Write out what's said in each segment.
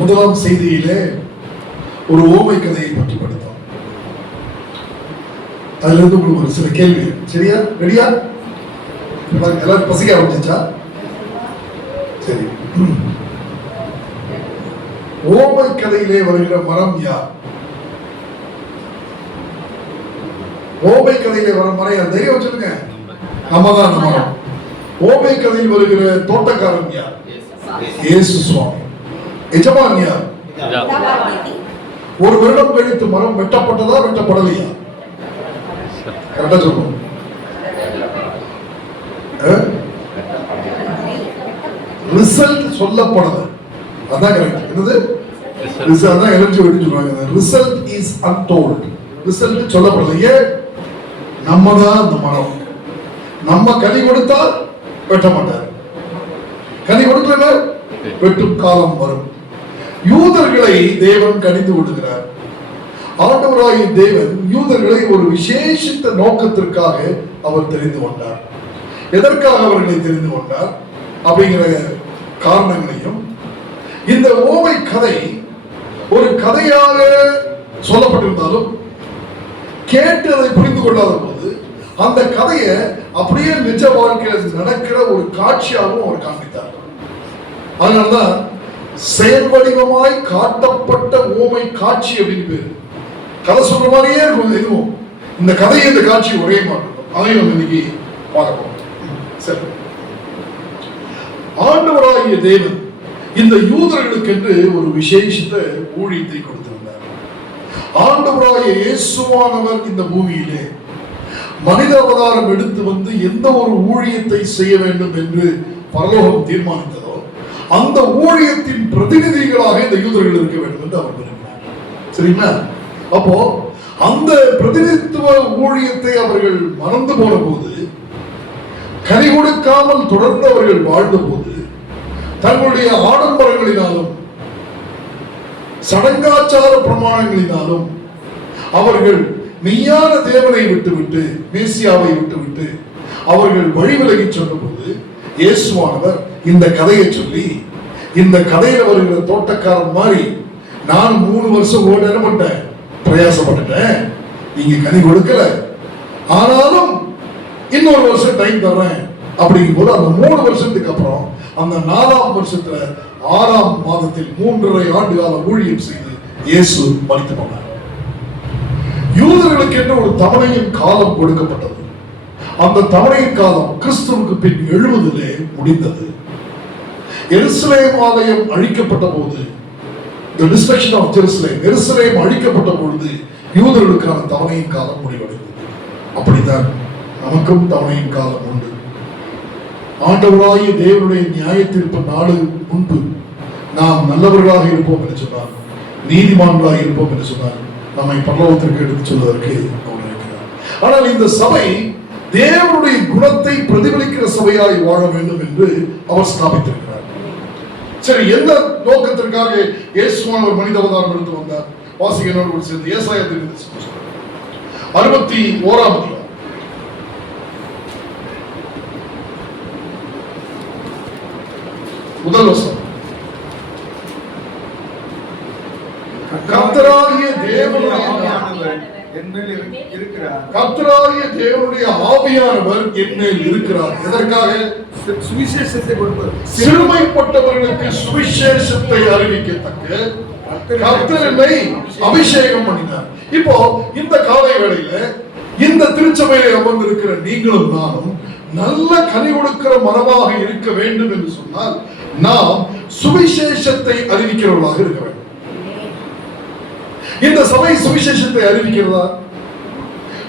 முதலாம் செய்தியிலே ஒரு ஓமை கதையை பற்றி படித்தோம். அதுல இருந்து உங்களுக்கு ஒரு சில கேள்வி. சரியா? ரெடியா? எல்லாரும் பசிக்க ஆரம்பிச்சா? சரி. ஓமை கதையிலே வருகிற மரம் யார்? ஓமை கதையிலே வர மரம் யார்? தைரியம் வச்சிருங்க. நம்ம தான் அந்த மரம். ஓமை கதையில் வருகிற தோட்டக்காரன் யார்? இயேசு சுவாமி. எஜமான் யார்? ஒரு வருடம் கழித்து மரம் வெட்டப்பட்டதா வெட்டப்படலையா? கரெக்டா சொல்லுங்க. ரிசல்ட் சொல்லப்படல. அதான் கரெக்ட். என்னது? ரிசல்ட் தான் எனர்ஜி வெட்டி சொல்றாங்க. Result is untold. ரிசல்ட் சொல்லப்படல. ஏன்? நம்ம தான் அந்த மரம். நம்ம கனி கொடுத்தால் வெட்ட மாட்டார். கனி கொடுக்கல வெட்டும் காலம் வரும். யூதர்களை தேவன் கனிந்து விடுகிறார். ஆண்டவராகிய தேவன் யூதர்களை ஒரு விசேஷித்த நோக்கத்திற்காக அவர் தெரிந்து கொண்டார். எதற்காக அவர்களை தெரிந்து கொண்டார் அப்படிங்கிற காரணங்களையும், இந்த ஓமை கதை ஒரு கதையாக சொல்லப்பட்டிருந்தாலும் கேட்டு அதை புரிந்து கொள்ளாத போது அந்த கதையை அப்படியே நிஜ வாழ்க்கையில் நடக்கிற ஒரு காட்சியாகவும் அவர் காண்பித்தார். அதனால்தான் செயல் வடிவமாய் காட்டப்பட்ட ஓமை காட்சி அப்படின்னு பேரு. கதை சொல்ற மாதிரியே இருக்கும். எதுவும் இந்த கதையை இந்த காட்சி ஒரே மாட்டோம். அதையும் நம்ம இன்னைக்கு பார்க்க போறோம். சரி. ஆண்டவராகிய தேவன் இந்த யூதர்களுக்கு என்று ஒரு விசேஷித்த ஊழியத்தை கொடுத்திருந்தார். ஆண்டவராகிய இயேசுவானவர் இந்த பூமியிலே மனித அவதாரம் எடுத்து வந்து எந்த ஒரு ஊழியத்தை செய்ய வேண்டும் என்று பரலோகம் தீர்மானித்ததோ அந்த ஊழியத்தின் பிரதிநிதிகளாக இந்த யூதர்கள் இருக்க வேண்டும் என்று அவர் விரும்பினார். சரிங்களா? அப்போ அந்த பிரதிநிதித்துவ ஊழியத்தை அவர்கள் மறந்து போன போது, கனி கொடுக்காமல் தொடர்ந்து அவர்கள் வாழ்ந்த போது, தங்களுடைய ஆடம்பரங்களினாலும் சடங்காச்சார பிரமாணங்களினாலும் அவர்கள் மெய்யான தேவனை விட்டுவிட்டு, மேசியாவை விட்டுவிட்டு அவர்கள் வழிவிலகி சொன்ன போது, இயேசுவானவர் இந்த கதையை சொல்லி, இந்த கதையில வருகிற தோட்டக்காரன் மாதிரி நான் 3 வருஷம் ஓட என்ன பண்ணிட்டேன், பிரயாசப்பட்டுட்டேன், நீங்க கனி கொடுக்கல, ஆனாலும் இன்னொரு வருஷம் டைம் தர்றேன் அப்படிங்கும் போது அந்த 3 வருஷத்துக்கு அப்புறம் அந்த 4ஆம் வருஷத்துல 6ஆம் மாதத்தில் 3.5 ஆண்டு கால ஊழியம் செய்து இயேசு மரித்து போனார். யூதர்களுக்கு என்று ஒரு தவணையின் காலம் கொடுக்கப்பட்டது. அந்த தவணையின் காலம் கிறிஸ்துவுக்கு பின் 70 முடிந்தது. எருசலேம் ஆலயம் அழிக்கப்பட்ட போது, the destruction of Jerusalem, எருசலேம் அழிக்கப்பட்ட பொழுது யூதர்களுக்கான தவணையின் காலம் முடிவடைந்தது. அப்படித்தான் நமக்கும் தவணையின் காலம் உண்டு. ஆண்டவராகிய தேவனுடைய நியாய தீர்ப்பு நாடு முன்பு நாம் நல்லவர்களாக இருப்போம் என்று சொன்னார், நீதிமான்களாக இருப்போம் என்று சொன்னார், நம்மை பரலோகத்திற்கு எடுத்து சொல்வதற்கு அவர் இருக்கிறார். ஆனால் இந்த சபை தேவனுடைய குணத்தை பிரதிபலிக்கிற சபையாய் வாழ வேண்டும் என்று அவர் ஸ்தாபித்திருக்கிறார். சரி, எந்த நோக்கத்திற்காக இயேசுவானவர் மனித அவதாரம் எடுத்து வந்தார்? வாசிக்கிறவர்கள் சேர்ந்து ஏசாயா தீர்க்கதரிசி 61ஆம் அதிகாரம் முதல் வசனம். கர்த்தராகிய தேவனுடைய ஆவியானவர் என்மேல் இருக்கிறார். எதற்காக? சுவிசேஷத்தை கொடுப்பது, சிறுமைப்பட்டவர்களுக்கு சுவிசேஷத்தை அறிவிக்கத்தக்க கர்த்தர் என்னை அபிஷேகம் பண்ணினார். இப்போ இந்த காலை வேளையில இந்த திருச்சபையை அமர்ந்திருக்கிற நீங்களும் நானும் நல்ல கனி கொடுக்கிற மரமாக இருக்க வேண்டும் என்று சொன்னால் நாம் சுவிசேஷத்தை அறிவிக்கிறவர்களாக இருக்க வேண்டும். இந்த சபை சுவிசேஷத்தை அறிவிக்கிறதா?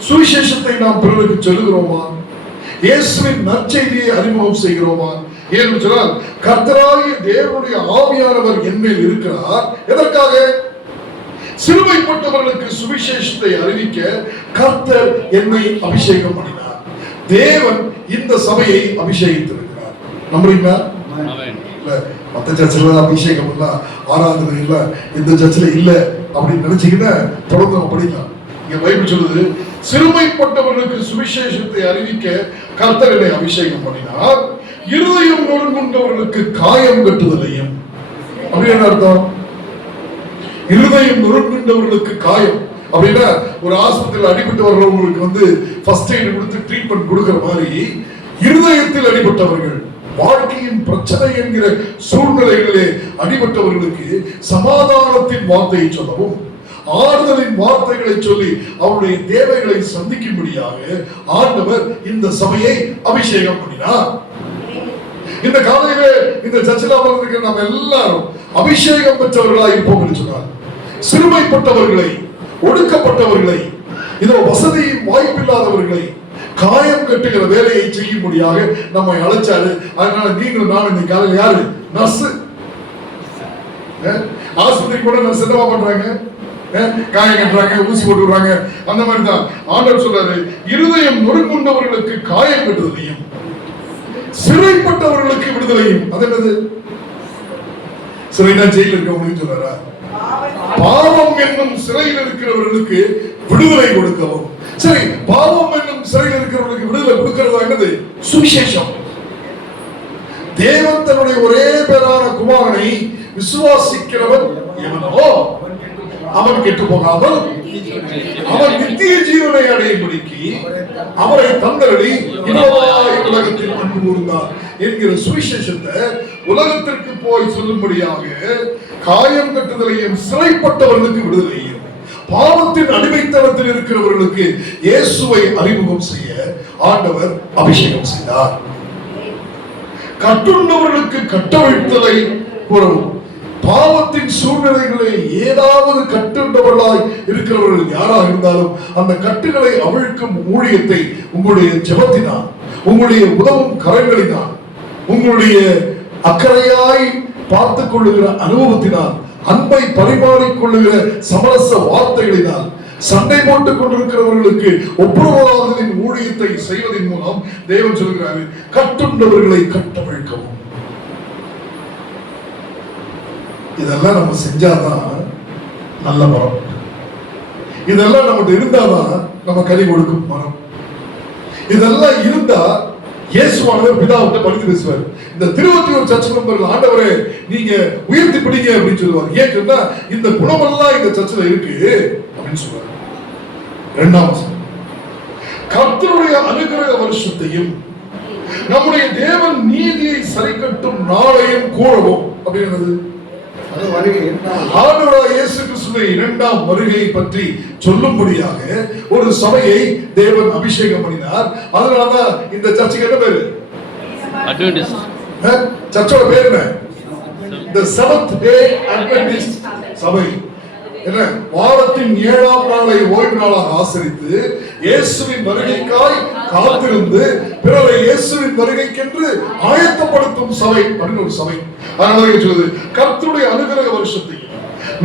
சுவிசேஷத்தை நாம் பிறருக்கு சொல்லுகிறோமா? இயேசுவின் நற்செய்தியை அறிமுகம் செய்கிறோமா? ஏன்னு சொன்னால் கர்த்தராகிய தேவனுடைய ஆவியானவர் என்மேல் இருக்கிறார். எதற்காக? சிறுமைப்பட்டவர்களுக்கு சுவிசேஷத்தை அறிவிக்க கர்த்தர் என்னை அபிஷேகம் பண்ணினார். தேவன் இந்த சபையை அபிஷேகித்திருக்கிறார். நம்புறீங்களா? இல்ல மற்ற சர்ச்சில் அபிஷேகம் இல்ல, ஆராதனை இல்ல, இந்த சர்ச்சில் இல்ல அப்படின்னு நினைச்சீங்கன்னா தொடர்ந்து நம்ம படிக்கலாம். இங்க பைபிள் சொல்லுது, சிறுமைப்பட்டவர்களுக்கு சுவிசேஷத்தை அறிவிக்க கர்த்தர் என்னை அபிஷேகம் பண்ணினார், இருதயம் நொறுங்குண்டவர்களுக்கு காயம் கட்டுதலையும் அப்படி என்ன அர்த்தம்? இருதயம் நொறுங்குண்டவர்களுக்கு காயம் அப்படின்னா ஒரு ஆஸ்பத்திரியில் அடிபட்டு வர்றவங்களுக்கு ஃபர்ஸ்ட் எய்ட் கொடுத்து ட்ரீட்மெண்ட் கொடுக்கிற மாதிரி இருதயத்தில் அடிபட்டவர்கள், வாழ்க்கையின் பிரச்சனை என்கிற சூழ்நிலைகளிலே அடிபட்டவர்களுக்கு சமாதானத்தின் வார்த்தையை சொல்லவும் ஆறுதலின் வார்த்தைகளை சொல்லி அவருடைய தேவைகளை சந்திக்கும்படியாக ஆண்டவர் இந்த சபையை அபிஷேகம் பண்ணினார். இந்த காலையிலே இந்த சர்ச்சில் அமர்ந்திருக்கிற நம்ம எல்லாரும் அபிஷேகம் பெற்றவர்களாக இருப்போம் என்று சொன்னார். சிறுமைப்பட்டவர்களை, ஒடுக்கப்பட்டவர்களை, இதோ வசதியின் வாய்ப்பில்லாதவர்களை, காயம் கட்டுகிற வேலையை செய்யும்படியாக நம்மை அழைச்சாரு. அதனால நீங்களும் நானும் இந்த காலையில் யாரு? நர்ஸ். ஆஸ்பத்திரி கூட நர்ஸ் என்னவா பண்றாங்க? காயம் கட்டுறாங்க, ஊசி போட்டு விடுறாங்க. அந்த மாதிரி தான் ஆண்டவர் சொல்றாரு, இருதயம் நொறுங்குண்டவர்களுக்கு காயம் கட்டுதலையும் சிறைப்பட்டவர்களுக்கு விடுதலையும். அது என்னது? சிறைனா ஜெயில இருக்கவங்களுக்கு சொல்றாரா? பாவம் என்னும் சிறையில் இருக்கிறவர்களுக்கு விடுதலை கொடுக்கவும். சரி, பாவம் என்னும் சிறையில் இருக்கிறவர்களுக்கு விடுதலை கொடுக்கிறது என்னது? சுவிசேஷம். தேவன் தன்னுடைய ஒரே பேரான குமாரனை விசுவாசிக்கிறவன் எவனோ அவன் கெட்டு போகாமல் அவன் நித்திய ஜீவனை அடையும்படிக்கு அவரை தந்தரடி உலகத்தில் அன்பு கூர்ந்தார் என்கிற சுவிசேஷத்தை உலகத்திற்கு போய் சொல்லும்படியாக காயம் கட்டுதலையும் சிறைப்பட்டவர்களுக்கு விடுதலையும் பாவத்தின் அடிமைத்தனத்தில் இருக்கிறவர்களுக்கு இயேசுவை அறிமுகம் செய்ய ஆண்டவர் அபிஷேகம் செய்தார். கட்டுண்டவர்களுக்கு கட்டவிழ்த்தலை கூறவும், பாவத்தின் சூழ்நிலைகளை ஏதாவது கட்டுண்டவர்களாய் இருக்கிறவர்கள் யாராக இருந்தாலும் அந்த கட்டுகளை அவிழ்க்கும் ஊழியத்தை உங்களுடைய ஜெபத்தினால், உங்களுடைய உதவும் கரங்களினால், உங்களுடைய அக்கறையாய் பார்த்துக் கொள்ளுகிற அனுபவத்தினால், அன்பை பரிமாறிக் கொள்ளுகிற சமரச வார்த்தைகளினால், சண்டை போட்டுக் கொண்டிருக்கிறவர்களுக்கு ஒப்புரவாதலின் ஊழியத்தை செய்வதன் மூலம் தேவன் சொல்கிறாரு, கட்டுண்டவர்களை கட்டவிழ்க்கவும். இதெல்லாம் நம்ம செஞ்சாதான் நல்ல மரம். இதெல்லாம் நம்மகிட்ட இருந்தாதான் நம்ம கனி கொடுக்கும் மரம். இதெல்லாம் இருந்தா இயேசுவானவர் பிதாவிட்ட பரிந்து பேசுவார். இந்த திருவொற்றியூர் சர்ச் மெம்பர்கள், ஆண்டவரே நீங்க உயர்த்தி பிடிங்க அப்படின்னு சொல்லுவார். ஏன் சொன்னா இந்த குணமெல்லாம் இந்த சர்ச்சில் இருக்கு அப்படின்னு சொல்லுவார். இரண்டாவது, கர்த்தருடைய அனுகிரக வருஷத்தையும் நம்முடைய தேவன் நீதியை சரி கட்டும் நாளையும் கூறவும். அப்படின்றது ஆண்டவராகிய இயேசு கிறிஸ்துவின் இரண்டாம் வருகையை பற்றி சொல்லும்படியாக ஒரு சபையை தேவன் அபிஷேகம் பண்ணினார். அதனாலதான் இந்த சர்ச்சுக்கு என்ன பேரு? அட்வென்டிஸ்ட். சர்ச்சோட பேர் என்ன? The Seventh Day Adventist சபை. என்ன? வாரத்தின் 7ஆம் நாளை ஓய்வு நாளாக ஆசரித்து இயேசுவின் வருகைக்காய் காத்திருந்து பிறரை இயேசுவின் வருகைக்கென்று ஆயத்தப்படுத்தும் சபை அப்படின்னு ஒரு சபை. அதனால சொல்லுது, கர்த்தருடைய அனுகிரக வருஷத்தையும்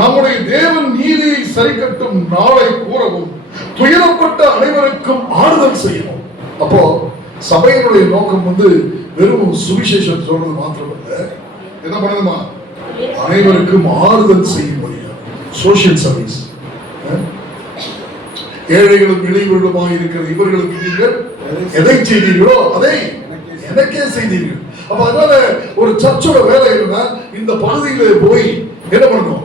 நம்முடைய தேவன் நீதியை சரி கட்டும் நாளை கூறவும், துயரப்பட்ட அனைவருக்கும் ஆறுதல் செய்யவும். அப்போ சபையினுடைய நோக்கம் வெறும் சுவிசேஷம் சொல்றது மாத்திரமல்ல, என்ன பண்ணணுமா? அனைவருக்கும் ஆறுதல் செய்யும்படியா சோசியல் சர்வீஸ். ஏழைகளும் எளியவர்களுமாய் இருக்கிற இவர்களுக்கு நீங்கள் எதை செய்தீர்களோ அதை எனக்கே செய்தீர்கள். அப்ப அதனால ஒரு சர்ச்சோட வேலை இருந்தா இந்த பகுதியில போய் என்ன பண்ணணும்?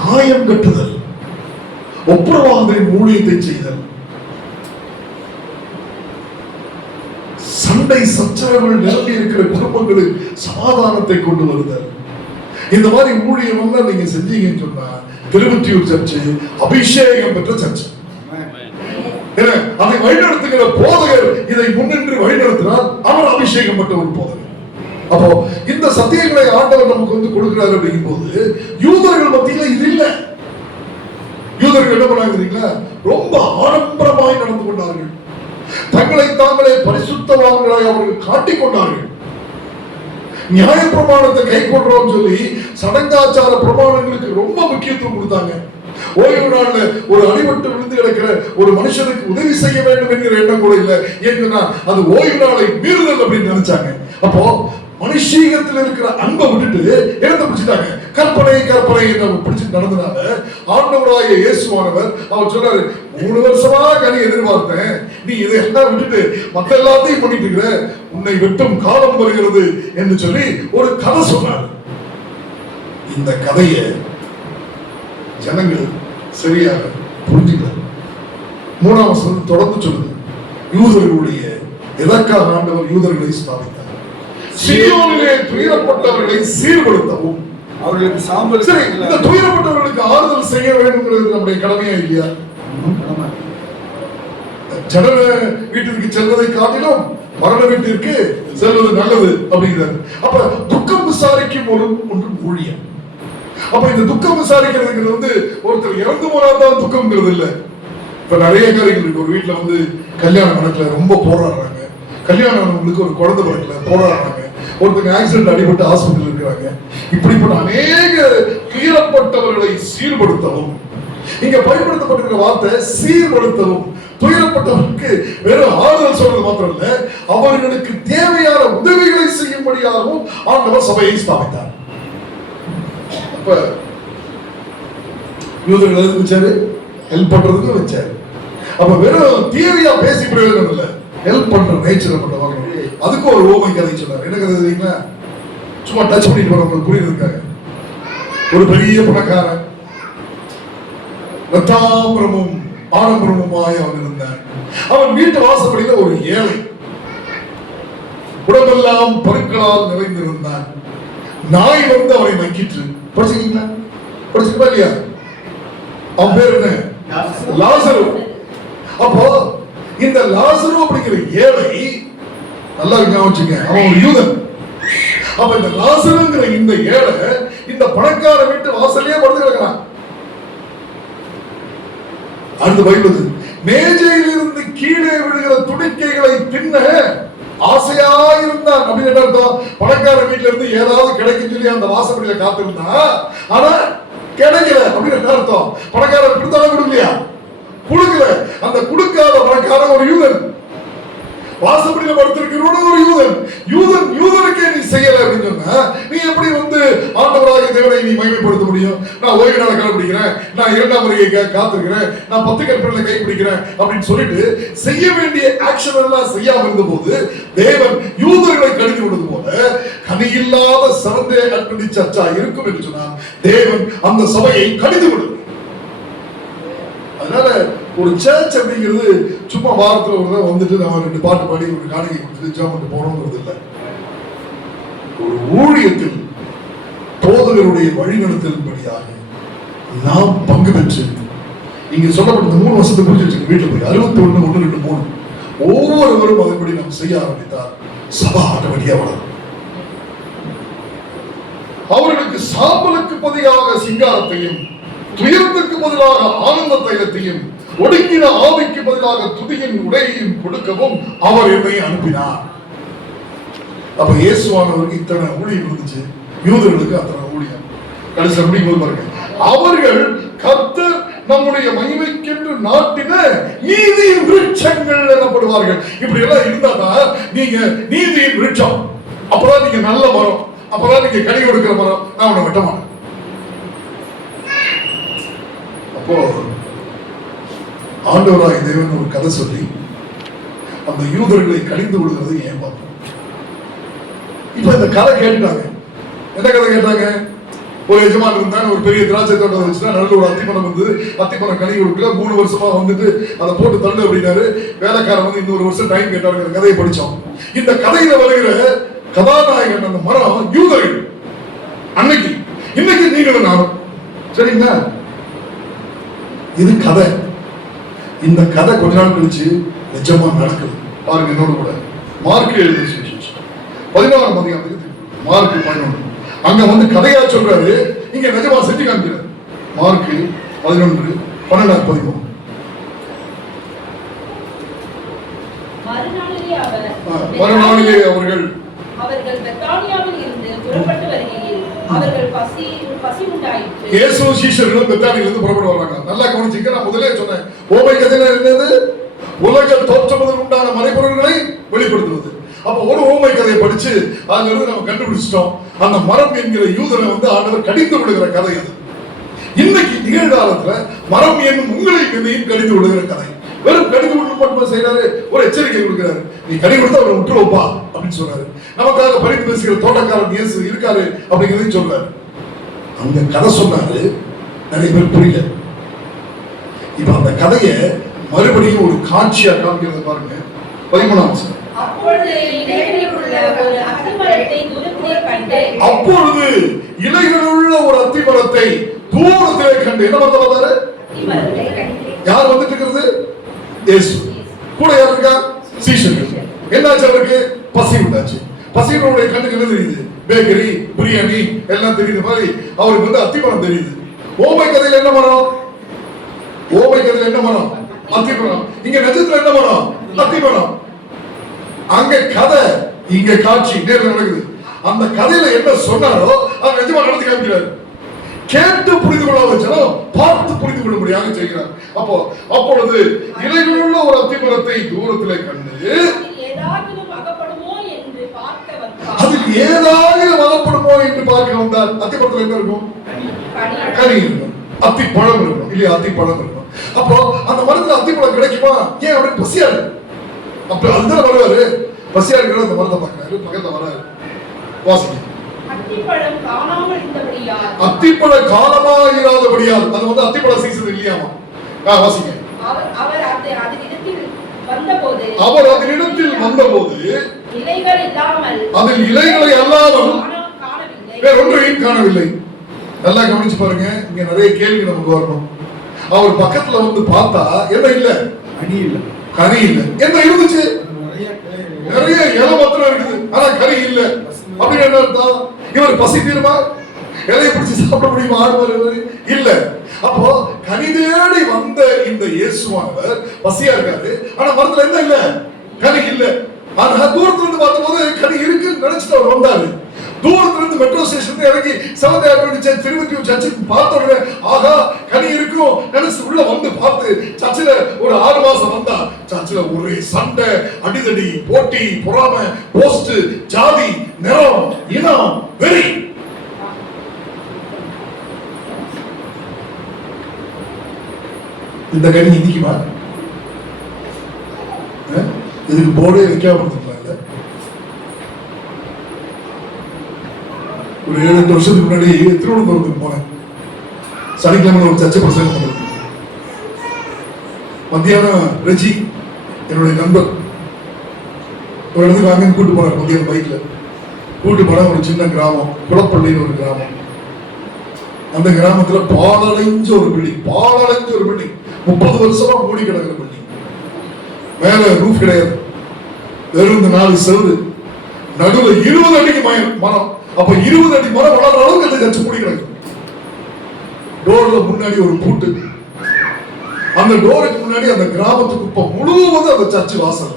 காயம் கட்டுதல், ஒப்புரவாதலின் ஊழியத்தை செய்தல், சண்டை சச்சரவுகள் நிரம்பி இருக்கிற குடும்பங்களில் சமாதானத்தை கொண்டு வருதல். இந்த மாதிரி ஊழியம் எல்லாம் நீங்க செஞ்சீங்கன்னு சொன்னா திருவொற்றியூர் சர்ச்சு அபிஷேகம் பெற்ற சர்ச்சு. அதை வழிநடத்துகிற போதகர் இதை முன்னின்று வழிநடத்தினால் அவர் அபிஷேகம் பெற்ற ஒரு போதகர். அப்போ இந்த சத்தியங்களை ஆண்டவர் நமக்கு கொடுக்கிறார் அப்படிங்கும் போது யூதர்கள் மத்தியில இது இல்லை. யூதர்கள் என்ன பண்ணாங்க? ரொம்ப ஆடம்பரமாய் நடந்து கொண்டார்கள். தங்களை தாங்களே பரிசுத்தவான்களாய் அவர்கள் காட்டிக் கொண்டார்கள். நியாய பிரமாணத்தை கை கொள்றோம் சொல்லி சடங்காச்சார பிரமாணங்களுக்கு ரொம்ப முக்கியத்துவம் கொடுத்தாங்க. ஓய்வு நாள்ல ஒரு அடிபட்டு விழுந்து கிடக்கிற ஒரு மனுஷனுக்கு உதவி செய்ய வேண்டும் என்கிற எண்ணம் கூட இல்லை. ஏன்னா அது ஓய்வு நாளை மீறுதல் அப்படின்னு நினைச்சாங்க. அப்போ மனுஷீகத்தில் இருக்கிற அன்பை விட்டுட்டு இடத்தை பிடிச்சிட்டாங்க. கற்பனை பிடிச்சிட்டு நடந்தனால ஆண்டவராகிய இயேசுவானவர் அவர் சொன்னாரு, 3 வருஷமா கனி எதிர்பார்த்தேன், நீ இதையெல்லாம் விட்டுட்டு மற்ற எல்லாத்தையும் பண்ணிட்டு இருக்கிற, உன்னை வெட்டும் காலம் வருகிறது என்று சொல்லி ஒரு கதை சொன்னார். இந்த கதையை ஜனங்கள் சரியாக புரிஞ்சுக்கல. 3ஆம் வசனம் தொடர்ந்து சொல்லுது, யூதர்களுடைய எதற்காக ஆண்டவர் யூதர்களை ஸ்தாபித்தார்? சீயோனிலே துயரப்பட்டவர்களை சீர்படுத்தவும், அவர்களுக்கு சாம்பல். சரி, இந்த துயரப்பட்டவர்களுக்கு ஆறுதல் செய்ய வேண்டும்ங்கிறது நம்முடைய கடமையா இல்லையா? ஜனன வீட்டிற்கு செல்வதை காட்டிலும் மரண வீட்டிற்கு செல்வது நல்லது அப்படிங்கிறாரு. அப்ப துக்கம் விசாரிக்கும் ஒன்று ஊழியம். அப்ப இந்த துக்கம் விசாரிக்கிறதுங்கிறது வந்து ஒருத்தர் இறந்து போனால்தான் துக்கம்ங்கிறது இல்லை. இப்ப நிறைய காரியங்கள் இருக்கு. ஒரு வீட்டுல வந்து கல்யாணம் நடக்கல, ரொம்ப போராடுறாங்க. கல்யாணம் ஆனவங்களுக்கு ஒரு குழந்தை பிறக்கல, போராடுறாங்க. ஒருத்தங்க ஆக்சிடென்ட் அடிபட்டு ஹாஸ்பிட்டல் இருக்கிறாங்க. இப்படிப்பட்ட அநேக துயரப்பட்டவர்களை சீர்படுத்தவும், இங்க பயன்படுத்தப்பட்டிருக்கிற வார்த்தை சீர்படுத்தவும். துயரப்பட்டவர்களுக்கு வெறும் ஆறுதல் சொல்றது மாத்திரம் இல்ல, அவர்களுக்கு தேவையான உதவிகளை செய்யும்படியாகவும் ஆண்டவர் சபையை ஸ்தாபித்தார். அப்ப யூதர்கள் எதுக்கு வச்சாரு? ஹெல்ப் பண்றதுக்கு வச்சாரு. அப்ப வெறும் தியரியா பேசி பிரயோஜனம் இல்ல, ஹெல்ப் பண்ற நேச்சர் பண்றவங்க. அதுக்கு ஒரு ஓமை கதை சொன்னார். என்ன கதை தெரியுங்களா? சும்மா டச் பண்ணிட்டு போறவங்களுக்கு புரியுறதுக்காக. ஒரு பெரிய பணக்காரன், ரத்தாம்பரமும் ஆடம்பரமுமாய் அவன் இருந்தான். அவன் வீட்டு வாசப்படியில ஒரு ஏழை, உடம்பெல்லாம் பருக்களால் நிறைந்திருந்தான். நாய் வந்து அவனை நக்கிற்று. படிச்சிருக்கீங்களா? படிச்சிருக்கா இல்லையா? அவன் பேர் என்ன? லாசரு. அப்போ இந்த லாசரு அப்படிங்கிற ஏழை, நல்லா கவனிச்சுங்க, அவன் ஒரு யூதன். அப்ப இந்த லாசருங்கிற இந்த ஏழை இந்த பணக்கார வீட்டு வாசல்லையே படுத்து கிடக்கிறான். அடுத்து பைபிள், மேஜையில் இருந்து கீழே விழுகிற துணிக்கைகளை தின்ன ஆசையாயிருந்தான் அப்படின்னு அர்த்தம். பணக்கார வீட்டுல இருந்து ஏதாவது கிடைக்கும் சொல்லி அந்த வாசப்படியில காத்திருந்தா, ஆனா கிடைக்கல அப்படின்னு அர்த்தம். பணக்காரர் கொடுத்தாலும் கொடுக்கலையா? கொடுக்கல. அந்த கொடுக்காத பணக்காரன் ஒரு யூதன், வாசப்படியில படுத்திருக்கிறோட ஒரு யூதன். யூதனுக்கே நீ செய்யல அப்படின்னு சொன்னா, நீ எப்படி வந்து ஆண்டவராகிய தேவனை நீ மகிமைப்படுத்த முடியும்? நான் ஓய்வு நாளை கடைபிடிக்கிறேன், நான் 2ஆம் வருகையை காத்திருக்கிறேன், நான் 10 கற்பனைகளை கைப்பிடிக்கிறேன் அப்படின்னு சொல்லிட்டு செய்ய வேண்டிய ஆக்ஷன் எல்லாம் செய்யாம இருந்த போது தேவன் யூதர்களை கடிந்து விடுவது போல கனி இல்லாத சரந்தே அட்வென்டி சர்ச்சா இருக்கும் என்று சொன்னா தேவன் அந்த சபையை கடிந்து விடுது. அதனால ஒரு சர்ச் அப்படிங்கிறது சும்மா வாரத்துல ஒரு தான் வந்துட்டு நம்ம 2 பாட்டு பாடி ஒரு காணிக்கை கொடுத்துட்டு ஜாமட்டு போறோம்ங்கிறது இல்லை. ஒரு ஊழியத்தில் போதகருடைய வழிநடத்தலின்படியாக நாம் பங்கு பெற்று, இங்க சொல்லப்பட்ட 3 வருஷத்தை புரிஞ்சு வச்சுக்க. வீட்டுல போய் 61, 1, 2, 3 ஒவ்வொருவரும் அதன்படி நாம் செய்ய ஆரம்பித்தார் சபா ஆட்டோமேட்டிக்கா வளரும். அவர்களுக்கு சாம்பலுக்கு பதிலாக சிங்காரத்தையும், துயரத்துக்கு பதிலாக ஆனந்த தைலத்தையும், ஒடுங்கின ஆவிக்கு பதிலாக துதியின் உடையையும் கொடுக்கவும் அவர் என்னை அனுப்பினார். அப்ப இயேசுவானவருக்கு இத்தனை ஊழியம் இருந்துச்சு, யூதர்களுக்கு அத்தனை ஊழியம். கடைசி அப்படிங்கும்போது பாருங்க, அவர்கள் கர்த்தர் நம்முடைய மகிமைக்கென்று நாட்டின நீதியின் விருட்சங்கள் எனப்படுவார்கள். இப்படி எல்லாம் இருந்தாதான் நீங்க நீதியின் விருட்சம். அப்பதான் நீங்க நல்ல மரம், அப்பதான் நீங்க கனி கொடுக்கிற மரம். நான் உன்னை வெட்ட மாட்டேன். அப்போ ஆண்டவராகிய தேவன் ஒரு கதை சொல்லி அந்த யூதர்களை கடிந்து விடுகிறது ஏன் பார்ப்போம். இப்ப இந்த கதை கேட்டுட்டாங்க. என்ன கதை கேட்டாங்க? ஒரு எஜமான் இருந்தாங்க, ஒரு பெரிய திராட்சை தோட்டம் வச்சுட்டா, நல்ல ஒரு அத்திப்பழம் வந்து அத்திப்பழம் கனி கொடுக்கல, 3 வருஷமா வந்துட்டு அதை போட்டு தள்ளு அப்படின்னாரு. வேலைக்காரன் வந்து இன்னொரு வருஷம் டைம் கேட்டாரு. கதையை படிச்சோம். இந்த கதையில வருகிற கதாநாயகன் அந்த மரம் யூதர்கள். அன்னைக்கு இன்னைக்கு நீங்களும் நானும், சரிங்களா? இது கதை. இந்த கதை கொஞ்ச நாள் கழிச்சு நிஜமா நடக்குது. பாருங்க என்னோட கூட மார்க் எழுதிய சுவிசேஷம் 16ஆம் அதிகாரத்துக்கு மார்க் 11 அங்க வந்து கதையா சொல்றாரு, இங்க நிஜமா செஞ்சு காமிக்கிறார். மார்க் 11, 12, 13. மறுநாளிலே அவர்கள் பெத்தானியாவில் இருந்து புறப்பட்டு வருகையில் அவர்கள் பசி உண்டாயிற்று. இயேசு சீஷர்களும் பெத்தானியிலிருந்து புறப்பட்டு வராங்க. நல்லா கவனிச்சுங்க. நான் முதலே சொன்னேன், ஓமை கதையில இருந்தது உலக தோற்றம் முதல் உண்டான மறைபொருள்களை வெளிப்படுத்துவது. அப்ப ஒரு ஓமை கதையை படிச்சு அதுல இருந்து நம்ம கண்டுபிடிச்சிட்டோம், அந்த மரம் என்கிற யூதனை வந்து ஆண்டவர் கடித்து விடுகிற கதை அது. இன்னைக்கு நிகழ்காலத்துல மரம் என்னும் உங்களை கதையும் கடித்து விடுகிற கதை. வெறும் கடிந்து விட்டு மட்டும் செய்யறாரு, ஒரு எச்சரிக்கை கொடுக்கிறாரு, நீ கடி கொடுத்தா அவரை விட்டு வைப்பா அப்படின்னு சொல்றாரு. நமக்காக பரிந்து பேசுகிற தோட்டக்காரன் இயேசு இருக்காரு அப்படிங்கிறதையும் சொல்றாரு. அங்க கதை சொன்னாரு, நிறைய பேர் புரியல. இப்ப அந்த கதையை மறுபடியும் ஒரு காட்சியா காமிக்கிறது பாருங்க. 13ஆம் வசனம். அப்பொழுது இலைகளுள்ள ஒரு அத்திமரத்தை தூரத்திலே கண்டு, என்ன பண்ணாரு? யார் வந்துட்டு இருக்கிறது? இயேசு. கூட யார் இருக்கா? சீஷர்கள். என்னாச்சு அவருக்கு? பசி உண்டாச்சு. பசியினுடைய கண்ணுக்கு என்ன தெரியுது? பேக்கரி, பிரியாணி எல்லாம் தெரியுது மாதிரி அவருக்கு வந்து அத்திமரம் தெரியுது. ஓமை கதையில் என்ன மரம்? ஓமை கதையில் என்ன மரம்? அத்திமரம். இங்க நட்சத்திரம் என்ன மரம்? அத்திமரம். அங்க கதை, இங்க காட்சி நேரில் நடக்குது. அந்த கதையில என்ன சொன்னாரோ அது நிஜமா நடந்து காமிக்கிறார். கேட்டு புரிந்து கொள்ளாத ஜனம் பார்த்து புரிந்து கொள்ளும்படியாக செய்கிறார். அப்பொழுது இலைகளுள்ள ஒரு அத்திமரத்தை தூரத்திலே கண்டு, அதில் ஏதாவது அகப்படுமோ என்று பார்க்க வந்தார். அத்திமரத்தில் என்ன இருக்கும்? கனி இருக்கும், அத்திப்பழம் இருக்கும் இல்லையா? அத்திப்பழம் இருக்கும். அப்போ அந்த மரத்துல அத்திப்பழம் கிடைக்குமா? ஏன் அப்படி பசியா இருக்கு? அப்ப அதுதான் வருவாரு. பசியா இருக்கிற அந்த மரத்தை பார்க்கிறாரு, பக்கத்துல வராரு. வாசிக்க. அத்திப்பழம் காலமா இராதபடியால், அது வந்து அத்திப்பழ சீசன் இல்லையாமா. வாசிக்க. அவர் அதனிடத்தில் வந்தபோது அதில் இலைகளை அல்லாமல் வேற ஒன்றையும் காணவில்லை. நல்லா கவனிச்சு பாருங்க. இங்க நிறைய கேள்வி நமக்கு வரணும். அவர் பக்கத்துல வந்து பார்த்தா என்ன இல்ல? கனி இல்ல. கனி இல்ல. என்ன இருந்துச்சு? நிறைய இலை மாத்திரம் இருக்குது, ஆனா கனி இல்ல. அப்படின்னு என்ன அர்த்தம்? இவர் பசி தீருமா? இலையை பிடிச்சி சாப்பிட முடியுமா? இல்ல. அப்போ கனி தேடி வந்த இந்த இயேசுவானவர் பசியா இருக்காரு, ஆனா மரத்துல என்ன இல்ல? கனி இல்ல. ஆனா தூரத்துல இருந்து பார்த்தபோது கனி இருக்குன்னு நினைச்சிட்டு அவர் வந்தாரு. தூரத்துல இருந்து மெட்ரோ ஸ்டேஷன் இறங்கி செவன்த் ஆவென்யூ திருவத்தியூ சர்ச்சுக்கு பார்த்த உடனே ஆகா கனி இருக்கும் நினைச்சு உள்ள வந்து பார்த்து சர்ச்சில் ஒரு 6 மாசம் வந்தா சர்ச்சில் ஒரே சண்டை, அடிதடி, போட்டி, பொறாமை, போஸ்ட், ஜாதி, நிறம், இனம், வெறி. இந்த கனி இன்னைக்குமா? இதுக்கு போர்டே வைக்காம இருந்துக்கலாம். ஒரு 7-8 வருஷத்துக்கு முன்னாடி திருவனந்தபுரத்துக்கு போனேன். சனிக்கிழமை ஒரு சர்ச்சை பிரசங்கம் பண்ணது. மத்தியானம் ரெஜி என்னுடைய நண்பர் ஒரு இடத்துக்கு வாங்க கூட்டு போனார். மத்தியானம் பைக்ல கூட்டு போனா ஒரு சின்ன கிராமம், குளப்பள்ளின்னு ஒரு கிராமம். அந்த கிராமத்துல பாலடைஞ்ச ஒரு பில்டிங், 30 வருஷமா மூடி கிடக்கிற பில்டிங். மேல ரூஃப் கிடையாது, வெறும் 4 செவரு, நடுவுல 20 அடிக்கு மரம். அப்ப 20 அடி மரம் வளர்ற அளவுக்கு அந்த சர்ச்சு மூடி கிடக்கு. டோர்ல முன்னாடி ஒரு பூட்டு. அந்த டோருக்கு முன்னாடி அந்த கிராமத்துக்கு இப்ப முழுவதும் அந்த சர்ச்சு வாசல்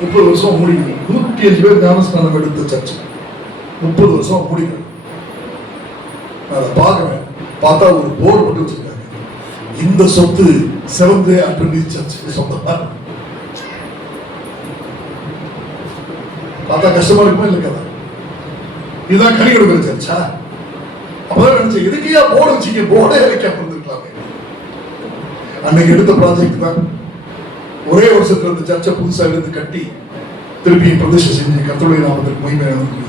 30 வருஷம் மூடிக்கணும். 105 பேர் ஞானஸ்நானம் எடுத்த சர்ச்சு 30 வருஷம் மூடிக்கணும். அதை பார்க்கிறேன், பார்த்தா ஒரு போர்டு போட்டு வச்சிருக்காங்க, இந்த சொத்து செவன்த் டே அட்வென்டிஸ்ட் சர்ச்சுக்கு சொந்தமா. பார்த்தா கஷ்டமா இருக்குமா? இல்லை கதை. இதுதான் கனி கொடுக்கிற சர்ச்சா? அப்பதான் நினைச்சேன், எதுக்கையா போர்டு வச்சிங்க? போர்டே வைக்காம இருந்திருக்கலாமே. அன்னைக்கு எடுத்த ப்ராஜெக்ட் தான். ஒரே வருஷத்துல இந்த சர்ச்சை புதுசா எடுத்து கட்டி திருப்பி பிரதிஷ்டை செஞ்சு கர்த்தருடைய நாமத்துக்கு மகிமை அனுப்பி,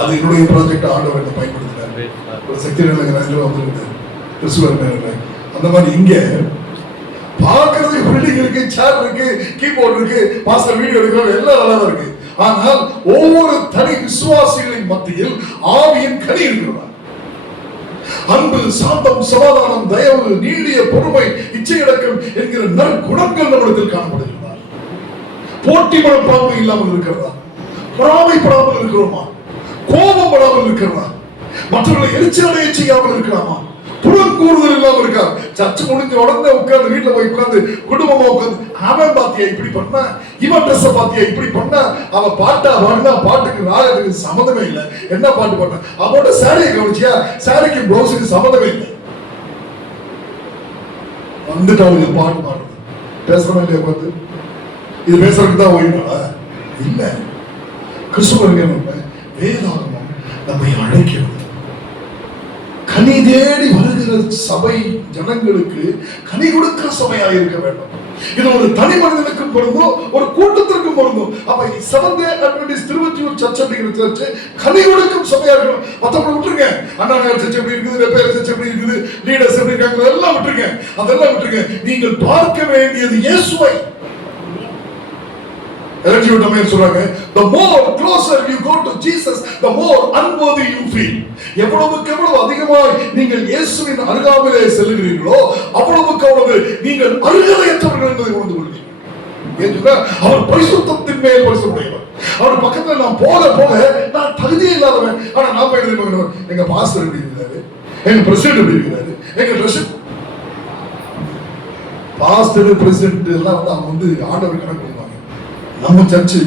அது என்னுடைய ப்ராஜெக்ட் ஆண்டவர் என்ன பயன்படுத்தினார். ஒரு சக்தி நிலைகள் வந்துருக்கு, கிறிஸ்துவர் மேல. அந்த மாதிரி இங்க பார்க்கறதுக்கு பில்டிங் இருக்கு, சேர் இருக்கு, கீபோர்டு இருக்கு, பாஸ்டர் வீடியோ எடுக்கிறோம், எல்லாம் நல்லா இருக்கு. ஆனால் ஒவ்வொரு தனி விசுவாசிகளின் மத்தியில் ஆவியின் கனி இருக்கிறார். அன்பு, சாந்தம், சமாதானம், தயவு, நீடிய பொறுமை, இச்சையடக்கம் என்கிற நற்குணங்கள் நம்மிடத்தில் காணப்படுகிறதா? போட்டி மனப்பான்மை இல்லாமல் இருக்கிறதா? பொறாமைப்படாமல் இருக்கிறோமா? கோபப்படாமல் இருக்கிறதா? மற்றவர்களை எரிச்சலடைய செய்யாமல் இருக்கலாமா? புறங்கூறுதல் இல்லாமல் இருக்கா? சர்ச்சை முடிஞ்ச உடனே உட்கார்ந்து வீட்டுல போய் உட்கார்ந்து குடும்பமா உட்கார்ந்து, அவன் பாத்தியா இப்படி பண்ணா, இவன் ட்ரெஸ் பாத்தியா இப்படி பண்ணா, அவன் பாட்டா பாடினா பாட்டுக்கு ராகத்துக்கு சம்மந்தமே இல்லை. என்ன பாட்டு பாட்டா? அவனோட சாரியை கவனிச்சியா? சாரிக்கு பிளவுஸுக்கு சம்மந்தமே இல்லை. வந்துட்டாளுங்க பாட்டு பாடுறது. பேசுறோம் இல்லையா? பார்த்து இது பேசுறதுக்கு தான் ஓய்வுடா இல்ல. கிறிஸ்துவர்கள் வேதாகமம் நம்மை அழைக்கிறது. கனி தேடி வருகிற சபை ஜனங்களுக்கு கனி கொடுக்கிற சபையாக இருக்க வேண்டும். இது ஒரு தனி மனிதனுக்கும் பொருந்தும், ஒரு கூட்டத்திற்கும் பொருந்தும். அப்ப seventh day adventist Thiruvottiyur church அப்படிங்கிற சர்ச் கனி கொடுக்கும் சபையா இருக்கணும். மத்தவங்க விட்டுருங்க, அண்ணா நகர் சர்ச் எப்படி இருக்குது, வெவ்வேறு சர்ச் எப்படி இருக்குது, லீடர்ஸ் எப்படி இருக்காங்க, எல்லாம் விட்டுருங்க, அதெல்லாம் விட்டுருங்க. நீங்கள் பார்க்க வேண்டியது இயேசுவை. சொல்றாங்க, the more closer you go to Jesus, the more unworthy you feel. எவ்வளவுக்கு எவ்வளவு அதிகமாய் நீங்கள் இயேசுவின் அருகாமையிலே செல்கிறீர்களோ அவ்வளவுக்கு அவ்வளவு நீங்கள் அருகதையற்றவர்கள் என்பதை உணர்ந்து கொள்வீர்கள். அவர் பரிசுத்தத்தின் மேல் பரிசுத்தமுடையவர். அவர் பக்கத்துல நான் போக போக நான் தகுதியே இல்லாதவன். ஆனா நான் போய் எங்க பாஸ்டர் எப்படி இருக்கிறாரு, எங்க பிரசிடென்ட் எப்படி இருக்கிறாரு, எங்க பாஸ்டர் பிரசிடென்ட் எல்லாம் வந்து அவங்க வந்து ஆண்டவர் கணக்கு பண்ணுவாங்க. நம்ம சர்ச்சு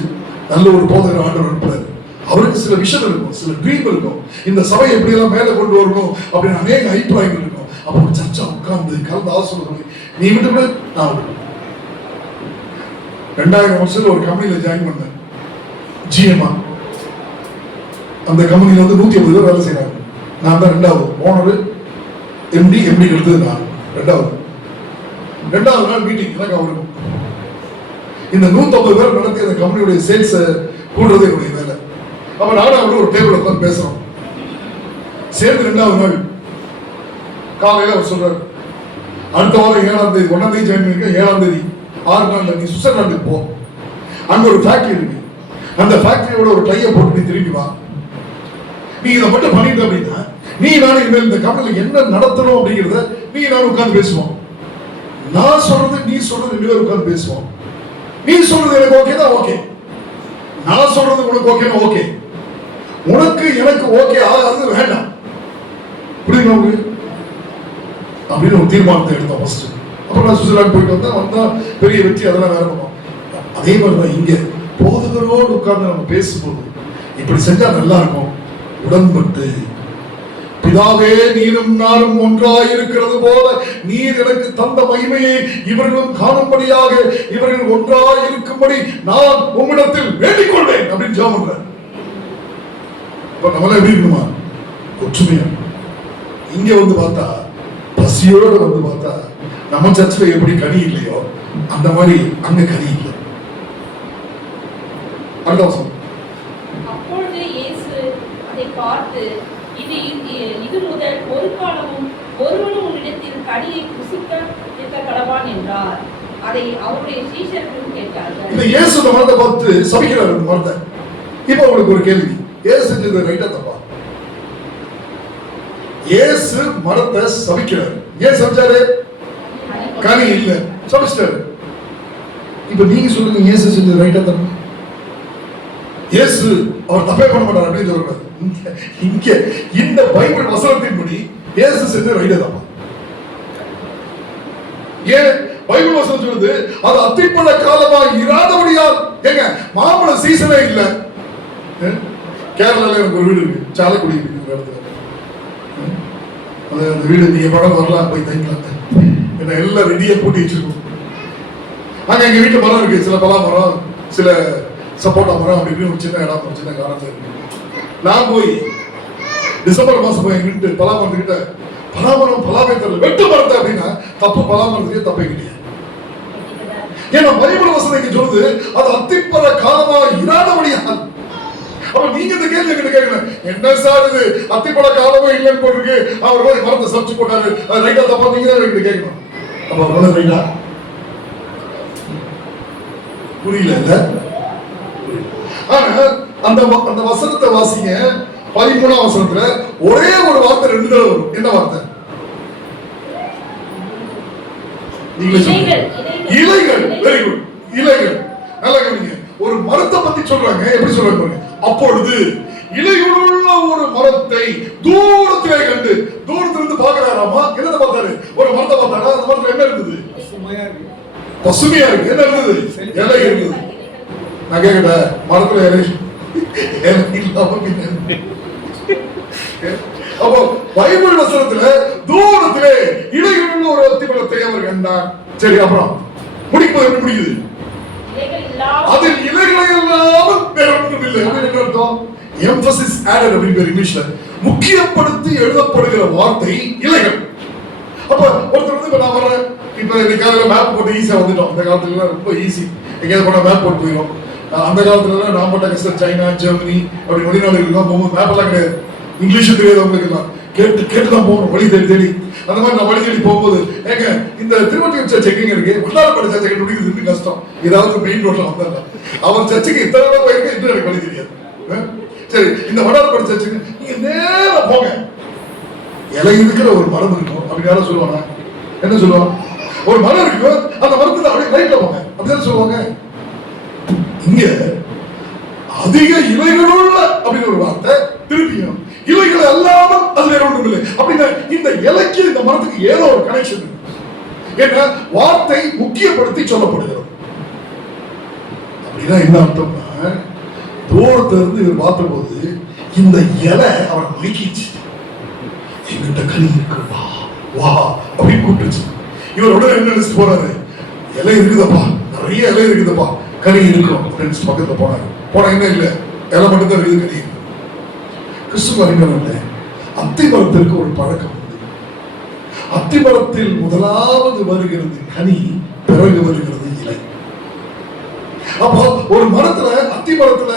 நல்ல ஒரு போதகர் ஆண்டவர் அனுப்புறாரு. அவருக்கு சில விஷயம் இருக்கும், சில ட்ரீம் இருக்கும், இந்த சபை எப்படி எல்லாம் மேல கொண்டு வரணும் அப்படின்னு அநேக அபிப்பிராயங்கள் இருக்கும். அப்போ சர்ச்சா உட்கார்ந்து கலந்து ஆலோசனை, நீ விட்டு நான் விட்டு 2000 வருஷத்துல ஒரு கம்பெனியில ஜாயின் பண்ணேன், ஜிஎம்ஆ. அந்த கம்பெனியில வந்து 150 பேர் வேலை செய்யறாங்க. நான் தான் 2வது ஓனர், எம்டி எடுத்தது நான் 2வது நாள் மீட்டிங் எனக்கு அவருக்கும். இந்த 150 பேர் நடத்தி அந்த கம்பெனியுடைய சேல்ஸ் கூடுறது என்னுடைய வேலை. அப்ப நானும் அவரு ஒரு டேபிள் உட்கார்ந்து பேசுறோம். சேர்ந்து 2வது நாள் காலையில அவர் சொல்றாரு, அடுத்த வாரம் 7ஆம் தேதி 1ஆம் தேதி ஜாயின் பண்ணிருக்கேன், 7ஆம் தேதி 6 நாள்ல நீ சுவிட்சர்லாந்துக்கு போ, அங்க ஒரு ஃபேக்டரி இருக்கு, அந்த ஃபேக்டரியோட ஒரு டைய போட்டு நீ திரும்பி வா. நீ இதை மட்டும் பண்ணிட்டு அப்படின்னா நீ நானும் இனிமேல் இந்த கம்பெனில என்ன நடத்தணும் அப்படிங்கிறத நீ நானும் உட்கார்ந்து பேசுவோம். நான் சொல்றது நீ சொல்றது 2 பேரும் உட்கார்ந்து பேசுவோம். நீ சொல்றது எனக்கு ஓகே தான் ஓகே, நான் சொல்றது உனக்கு ஓகேனா ஓகே, உனக்கு எனக்கு ஓகே ஆகாது வேண்டாம், புரியுங்க உங்களுக்கு அப்படின்னு ஒரு தீர்மானத்தை எடுத்தோம் ஃபர்ஸ்ட். அப்புறம் நான் சுவிட்சர்லாந்து போயிட்டு வந்தா பெரிய வெற்றி, அதெல்லாம் வேற பண்ணுவோம். அதே மாதிரிதான் இங்க போதகரோடு உட்கார்ந்து நம்ம பேசும்போது இப்படி செஞ்சா நல்லா இருக்கும். உடன்பட்டு பிதாவே நீரும் நானும் ஒன்றாய் இருக்கிறது போல நீர் எனக்கு தந்த மகிமையை இவர்களும் காணும்படியாக இவர்கள் ஒன்றாய் இருக்கும்படி நான் உம்மிடத்தில் வேண்டிக் கொள்வேன் அப்படின்னு ஜெபம் பண்றேன். இப்ப நம்மள எப்படி இருக்குமா, ஒற்றுமையா இங்க வந்து பார்த்தா, பசியோட வந்து பார்த்தா, நம்ம சர்ச்சில் எப்படி கனி இல்லையோ அந்த மாதிரி அங்க கனி இல்லை. அடுத்த வருஷம் அப்பொழுது இயேசு அதை பார்த்து, இது முதல் ஒரு காலமும் ஒருவனும் உன்னிடத்தில் கனியை புசிக்க இருக்க கடவான் என்றார். அதை அவருடைய சீஷர்கள் கேட்டார்கள். இந்த இயேசு இந்த மரத்தை பார்த்து சபிக்கிறார். இந்த மரத்தை இப்ப உங்களுக்கு ஒரு கேள்வி, இயேசு செஞ்சது ரைட்டா தப்பா? இயேசு மரத்தை சபிக்கிறார். ஏன் சபிச்சாரு? கனி இல்ல, சபிச்சிட்டாரு. இப்ப நீங்க சொல்லுங்க, இயேசு செஞ்சது ரைட்டா தப்பா? இயேசு அவர் தப்பே பண்ண மாட்டார் அப்படின்னு சொல்லக்கூடாது. இங்க இந்த பைபிள் வசனத்தின்படி இயேசு செஞ்சது ரைட்டா தப்பா? ஏன் பைபிள் வசனம் சொல்லுது, அது அத்திப்பழ காலமா இராதபடியால். ஏங்க மாம்பழ சீசனே இல்ல. கேரளால எனக்கு ஒரு வீடு இருக்கு, சாலக்குடி இடத்துல. அந்த வீடு நீங்க படம் வரலாம், போய் தங்கிக்கலாம். என்ன எல்லாம் ரெடியா பூட்டி வச்சிருக்கோம். அங்க எங்க வீட்டு மரம் இருக்கு, சில பலா மரம், சில சப்போட்டா மரம், அப்படி இப்படி ஒரு சின்ன இடம், ஒரு சின்ன காலத்துல இருக்கு. நான் போய் டிசம்பர் மாசம் போய் எங்க வீட்டு பலாமரத்துக்கிட்ட, பலாமரம் பலாவே தெரியல, வெட்டு மரத்தை அப்படின்னா தப்பு, பலாமரத்துக்கே தப்பே கிடையாது. ஏன்னா பைபிள் வசனம் இங்க சொல்லுது, அது அத்திப்பழ காலமா இராதபடியால். அப்ப நீங்க இந்த கேள்வி என்கிட்ட கேட்கணும், என்ன சார் இது அத்திப்பழ காலமா இல்லைன்னு போட்டிருக்கு, அவர் போய் மரத்தை சமைச்சு போட்டாரு, அது ரைட்டா தப்பா? நீங்க தான் என்கிட்ட கேட்கணும். அப்ப அவர் ரைட்டா? புரியல இல்ல? ஆனா அந்த வசனத்தை வாசிங்க, 13ஆம் வசனத்துல ஒரே ஒரு வார்த்தை 2 தடவை வரும். என்ன வார்த்தை? இலைகள். வெரி குட், இலைகள். நல்லா கவனிங்க. ஒரு மரத்தை பத்தி சொல்றாங்க, எப்படி சொல்றாங்க? அப்பொழுது இலையுள்ள ஒரு மரத்தை தூரத்திலே கண்டு, தூரத்திலிருந்து பாக்குறாராமா. என்னத்தை பார்த்தாரு? ஒரு மரத்தை பார்த்தாரா? அந்த மரத்துல என்ன இருந்தது? பசுமையா இருக்கு. என்ன இருந்தது? இலை இருந்தது. நான் கேட்கட்டேன், மரத்துல இலை அப்போ பைபிள் வசனத்துல தூரத்திலே இலையுள்ள ஒரு அத்திப்பழத்தை அவர் கண்டார். சரி, அப்புறம் முடிப்பது எப்படி முடியுது? அதில் இலைகளை இல்லாமல் வேற ஒன்றும் இல்லை. என்ன அர்த்தம்? எம்பசிஸ் ஆடட் அப்படின்னு இங்கிலீஷ்ல முக்கியப்படுத்தி எழுதப்படுகிற வார்த்தை இலைகள். அப்ப ஒருத்தர் வந்து, இப்ப நான் வர்றேன், இப்போ இன்னைக்கு மேப் போட்டு ஈஸியா வந்துட்டோம். இந்த காலத்துல ரொம்ப ஈஸி, எங்கேயாவது போனா மேப் போட்டு போயிடும். அந்த காலத்துல நான் பட்ட கஷ்டம் சைனா, ஜெர்மனி அப்படி வெளிநாடுகளுக்கு தான் போகும்போது மேப் எல்லாம் கிடையாது, இங்கிலீஷும் தெரியாது அவங்களுக்கு எல்லாம், கேட்டு தான் போகணும் வழி தேடி. அந்த மாதிரி நான் வழி தேடி போகும்போது ஏங்க இந்த திருவட்டியூர் சர்ச் எங்க இருக்கு, வல்லாரப்பட சர்ச்சை கண்டுபிடிக்கிறது கஷ்டம். ஏதாவது மெயின் ரோட்ல வந்தாங்க அவர் சர்ச்சுக்கு இத்தனை போயிருக்க இன்னும் எனக்கு வழி தெரியாது. சரி, இந்த வல்லாரப்பட சர்ச்சுக்கு நீங்க நேரா போங்க, இலை இருக்கிற ஒரு மரம் இருக்கும் அப்படி யாரும் சொல்லுவாங்க, என்ன சொல்லுவாங்க, ஒரு மரம் இருக்கு அந்த மரத்துல அப்படியே ரைட்ல போங்க அப்படிதான் சொல்லுவாங்க. இங்க அதிக இலைகளுள்ள அப்படின்னு ஒரு வார்த்தை, திருப்பியும் இலைகள் அல்லாமல் அது வேற ஒன்றும் இல்லை அப்படின்னா இந்த இலைக்கு இந்த மரத்துக்கு ஏதோ ஒரு கனெக்ஷன் இருக்கு. ஏன்னா வார்த்தை முக்கியப்படுத்தி சொல்லப்படுகிறது. அப்படின்னா என்ன அர்த்தம்னா, தூரத்துல இருந்து இவர் பார்த்த போது இந்த இலை அவரை மயக்கிச்சு, எங்கிட்ட கனி இருக்கு வா வா அப்படின்னு கூப்பிட்டுச்சு. இவர் உடனே என்ன நினைச்சு போறாரு, இலை இருக்குதப்பா, நிறைய இலை இருக்குதுப்பா, கனி இருக்கும் அப்படின்னு பக்கத்துல போனாரு. போனா என்ன இல்லை, இலை மட்டும் தான் இருக்குது, கனி. கிறிஸ்துவ அறிஞர்கள் அத்தி மரத்திற்கு ஒரு பழக்கம் உண்டு. அத்தி மரத்தில் முதலாவது வருகிறது கனி, பிறகு வருகிறது இலை. அப்போ ஒரு மரத்துல, அத்தி மரத்துல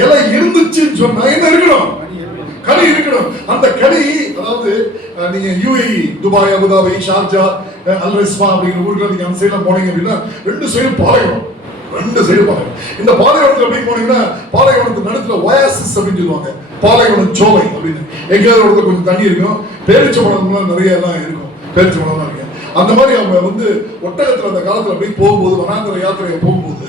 இலை இருந்துச்சுன்னு சொன்னா என்ன இருக்கணும், கனி இருக்கணும். அந்த கனி, அதாவது நீங்க யுஏஇ, துபாய், அபுதாபி, ஷார்ஜா, அல் ரிஸ்மா அப்படிங்கிற ஊருக்கு நீங்க அந்த சைட்ல போனீங்க அப்படின்னா ரெண்டு சைடு பாலைவனம், ரெண்டு சைடு பாலைவனம். இந்த பாலைவனத்துல எப்படி போனீங்கன்னா பாலைவனத்து நடுத்துல ஒயாசிஸ் அப்படின்னு சொல்லுவாங்க, பாலைவன சோலை அப்படின்னு. எங்கேயாவது இடத்துல கொஞ்சம் தண்ணி இருக்கும், பேரிச்சம்பழம்லாம் நிறைய எல்லாம் இருக்கும், பேரிச்சம்பழம்லாம் இருக்கு. அந்த மாதிரி அவங்க வந்து ஒட்டகத்துல அந்த காலத்துல அப்படியே போகும்போது, வனாந்தர யாத்திரையை போகும்போது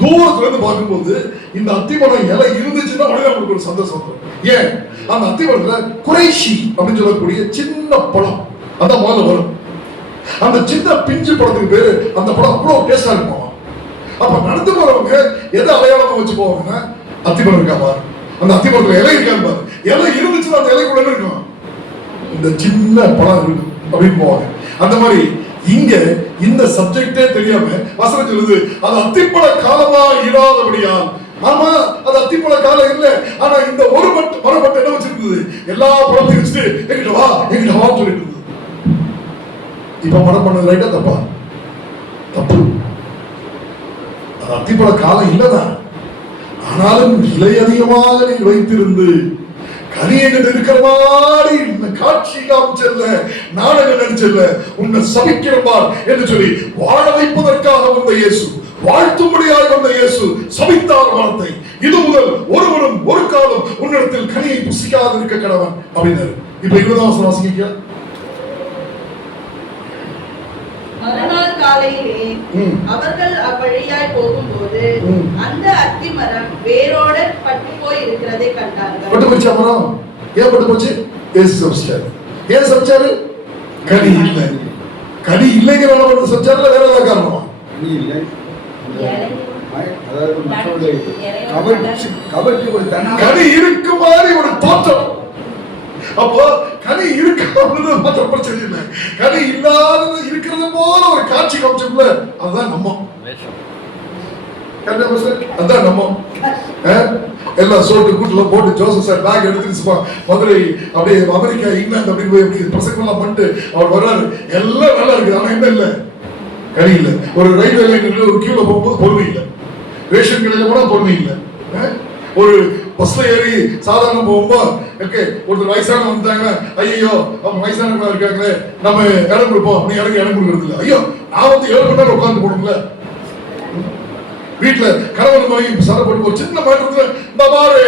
தூரத்துல இருந்து பார்க்கும்போது இந்த அத்திமரம் இலை இருந்துச்சுன்னா உடனே அவங்களுக்கு ஒரு சந்தோஷம் வரும். ஏன், அந்த அத்திமரத்துல குறைஷி அப்படின்னு சொல்லக்கூடிய சின்ன பழம் அதான் முதல்ல வரும். அந்த சின்ன பிஞ்சு பழத்துக்கு பேரு அந்த பழம் அவ்வளவு டேஸ்டா இருக்கும். அப்ப நடந்து போறவங்க எதை அடையாளமா வச்சு போவாங்கன்னா, அத்திமரம் இருக்கா பாரு, அந்த அத்திமரத்துல இலை இருக்கான்னு பாரு, இலை இருந்துச்சுன்னா அந்த இலைக்குள்ள இருக்கும், இந்த சின்ன பழம் இருக்கு அப்படின்னு போவாங்க. அந்த மாதிரி இங்க இந்த சப்ஜெக்டே தெரியாம வசனம் சொல்லுது, அது அத்திப்பழ காலமா இராதபடியால். ஆமா, அது அத்திப்பழ காலம் இல்ல, ஆனா இந்த ஒரு மரம் மட்டும் என்ன வச்சிருந்தது, எல்லா பழத்தையும் வச்சுட்டு எங்கிட்ட வா எங்கிட்ட வா சொல்லிட்டு இருந்தது. இப்ப மரம் பண்ணது ரைட்டா தப்பா? தப்பு. அது அத்திப்பழ காலம் இல்லதான், ஆனாலும் இலை அதிகமாக நீ வைத்திருந்து கனியங்கள் இருக்கிற மாதிரி காட்சி காமிச்சல்ல, நாடகம் நடிச்சல்ல, உன்னை சபிக்கிறப்பார் என்று சொல்லி வாழ வைப்பதற்காக வந்த இயேசு, வாழ்த்தும்படியாக வந்த இயேசு சபித்தார் வார்த்தை, இது முதல் ஒருவரும் ஒரு காலம் உன்னிடத்தில் கனியை புசிக்காது இருக்க கடவன் அப்படின்னாரு. இப்ப 20ஆம் வசனம் வாசிக்க. மறுநாள் காலையிலே அவர்கள் அவ்வழியாய் போகும்போது அந்த அத்தி மரம் வேரோட பட்டு போய் இருக்கிறதை கண்டார்கள். பட்டு போச்சு மரம். ஏன் பட்டு போச்சு? இயேசு சபிச்சாரு. ஏன் சபிச்சாரு? கனி இல்லை. கனி இல்லைங்கிற சபிச்சாருல வேற ஏதாவது காரணமா? கனி இல்லை, கனி இருக்கு மாதிரி ஒரு தோற்றம். அப்போ கனி இருக்கிறது மாத்திர பிரச்சனை இல்லை, கனி இல்லாதது இருக்கிறது போல ஒரு காட்சி காமிச்சோம்ல, அதுதான் நம்ம, அதான் நம்ம. எல்லாம் சோட்டு கூட்டுல போட்டு ஜோசப் சார் பேக் எடுத்துட்டு மதுரை அப்படியே அமெரிக்கா, இங்கிலாந்து அப்படின்னு போய் அப்படி பிரசங்கெல்லாம் பண்ணிட்டு அவர் வர்றாரு. எல்லாம் நல்லா இருக்குது, ஆனா என்ன இல்லை, கனி இல்லை. ஒரு ரயில்வே லைன் ஒரு கியூல போகும்போது பொறுமை இல்லை, ரேஷன் கடையில கூட பொறுமை இல்லை. ஒரு பஸ்ல ஏறி சாதாரண போகும்போது ஒருத்தர் வயசான வந்தாங்க, ஐயோ அவங்க வயசானவங்களா இருக்காங்களே நம்ம இடம் கொடுப்போம் அப்படின்னு இடம் கொடுக்கறது இல்லை. ஐயோ நான் வந்து 7 மணி நேரம் உட்கார்ந்து போடுங்கள. வீட்டுல கணவன் மனைவி சண்டை போட்டு ஒரு சின்ன மாற்றத்துல இந்த மாதிரி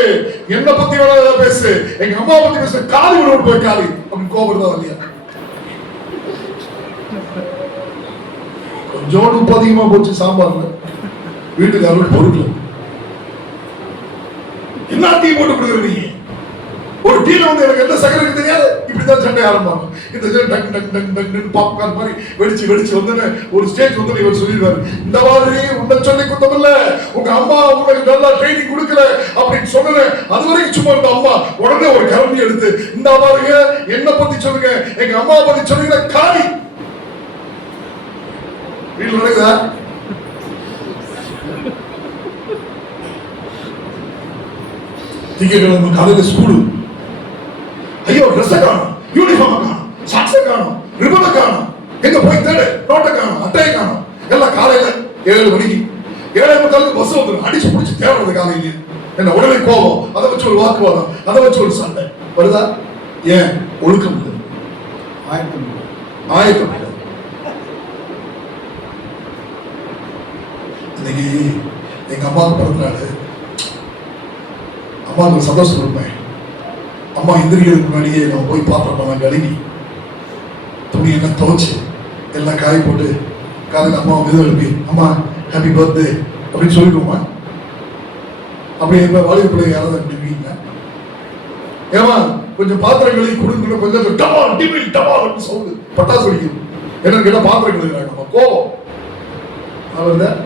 என்ன பத்தி வேணா பேசு, எங்க அம்மா பத்தி பேச, காலி விட போய் காலி அப்படின்னு கோபம் தான் இல்லையா? கொஞ்சோடு உப்பு அதிகமா போச்சு சாம்பார்ல, வீட்டுக்காரர்கள் பொருட்கள் எல்லாத்தையும் போட்டு கொடுக்குற நீங்க. ஒரு டீல வந்து எனக்கு எந்த சக்கரைக்கு தெரியாது, இப்படிதான் சண்டை ஆரம்பம். இந்த tongue tongue tongue tongue popcorn மாதிரி வெடிச்சு வெடிச்சு வந்து ஒரு ஸ்டேஜ் வந்து இவர் சொல்லிடுவாரு, இந்த மாதிரி உன்னை சொல்லி குத்தமில்ல, உங்க அம்மா உங்களுக்கு நல்லா ட்ரைனிங் கொடுக்கல அப்படின்னு சொன்னேன். அது வரைக்கும் சும்மா இருந்த அம்மா உடனே ஒரு கரண்டி எடுத்து, இந்த பாருங்க என்ன பத்தி சொல்லுங்க, எங்க அம்மா பத்தி சொல்லுங்க, காலி. வீட்டுல நடக்குதா? திங்கட்கிழமை காலையில ஸ்கூலு, ஐயோ ட்ரெஸ் காணும், யூனிஃபார்ம் காணும், சாக்ஸ காணும், ரிப்பனை காணும், எங்க போய் தேடு, நோட்டை காணும், 7 மணிக்கு 7:45 பஸ் வந்துடும். அடிச்சு பிடிச்சி தேடுறது காலையிலேயே. என்ன உடனே கோபம், அதை வச்சு ஒரு வாக்குவாதம், அதை வச்சு ஒரு சண்டை வருதா? ஏன்? ஒழுக்கம் இல்லை, ஆயத்தம் இல்லை. இன்னைக்கு எங்க அம்மாவுக்கு பிறந்தநாள். அம்மாவுக்கு சந்தோஷம் இருப்பேன். அம்மா எந்திரிக்கிறதுக்கு முன்னாடியே நம்ம போய் பாத்திரம் கழுவி துணி எல்லாம் துவைச்சு எல்லாம் காய போட்டு காலையில் அம்மா மெதுவாக எழுப்பி அம்மா ஹாப்பி பர்த்டே அப்படின்னு சொல்லிடுவோமா? அப்படி இப்போ வாலிப பிள்ளைங்க யாராவது அப்படி இருக்கீங்க? ஏமா கொஞ்சம் பாத்திரம் கழுவி கொடுங்க, கொஞ்சம் டமால் டிமில் டமால் அப்படின்னு சவுண்டு பட்டாசு வெடிக்கும். என்னன்னு கேட்டால் பாத்திரம் கழுவுறாங்க. நம்ம கோபம் அவர்தான்.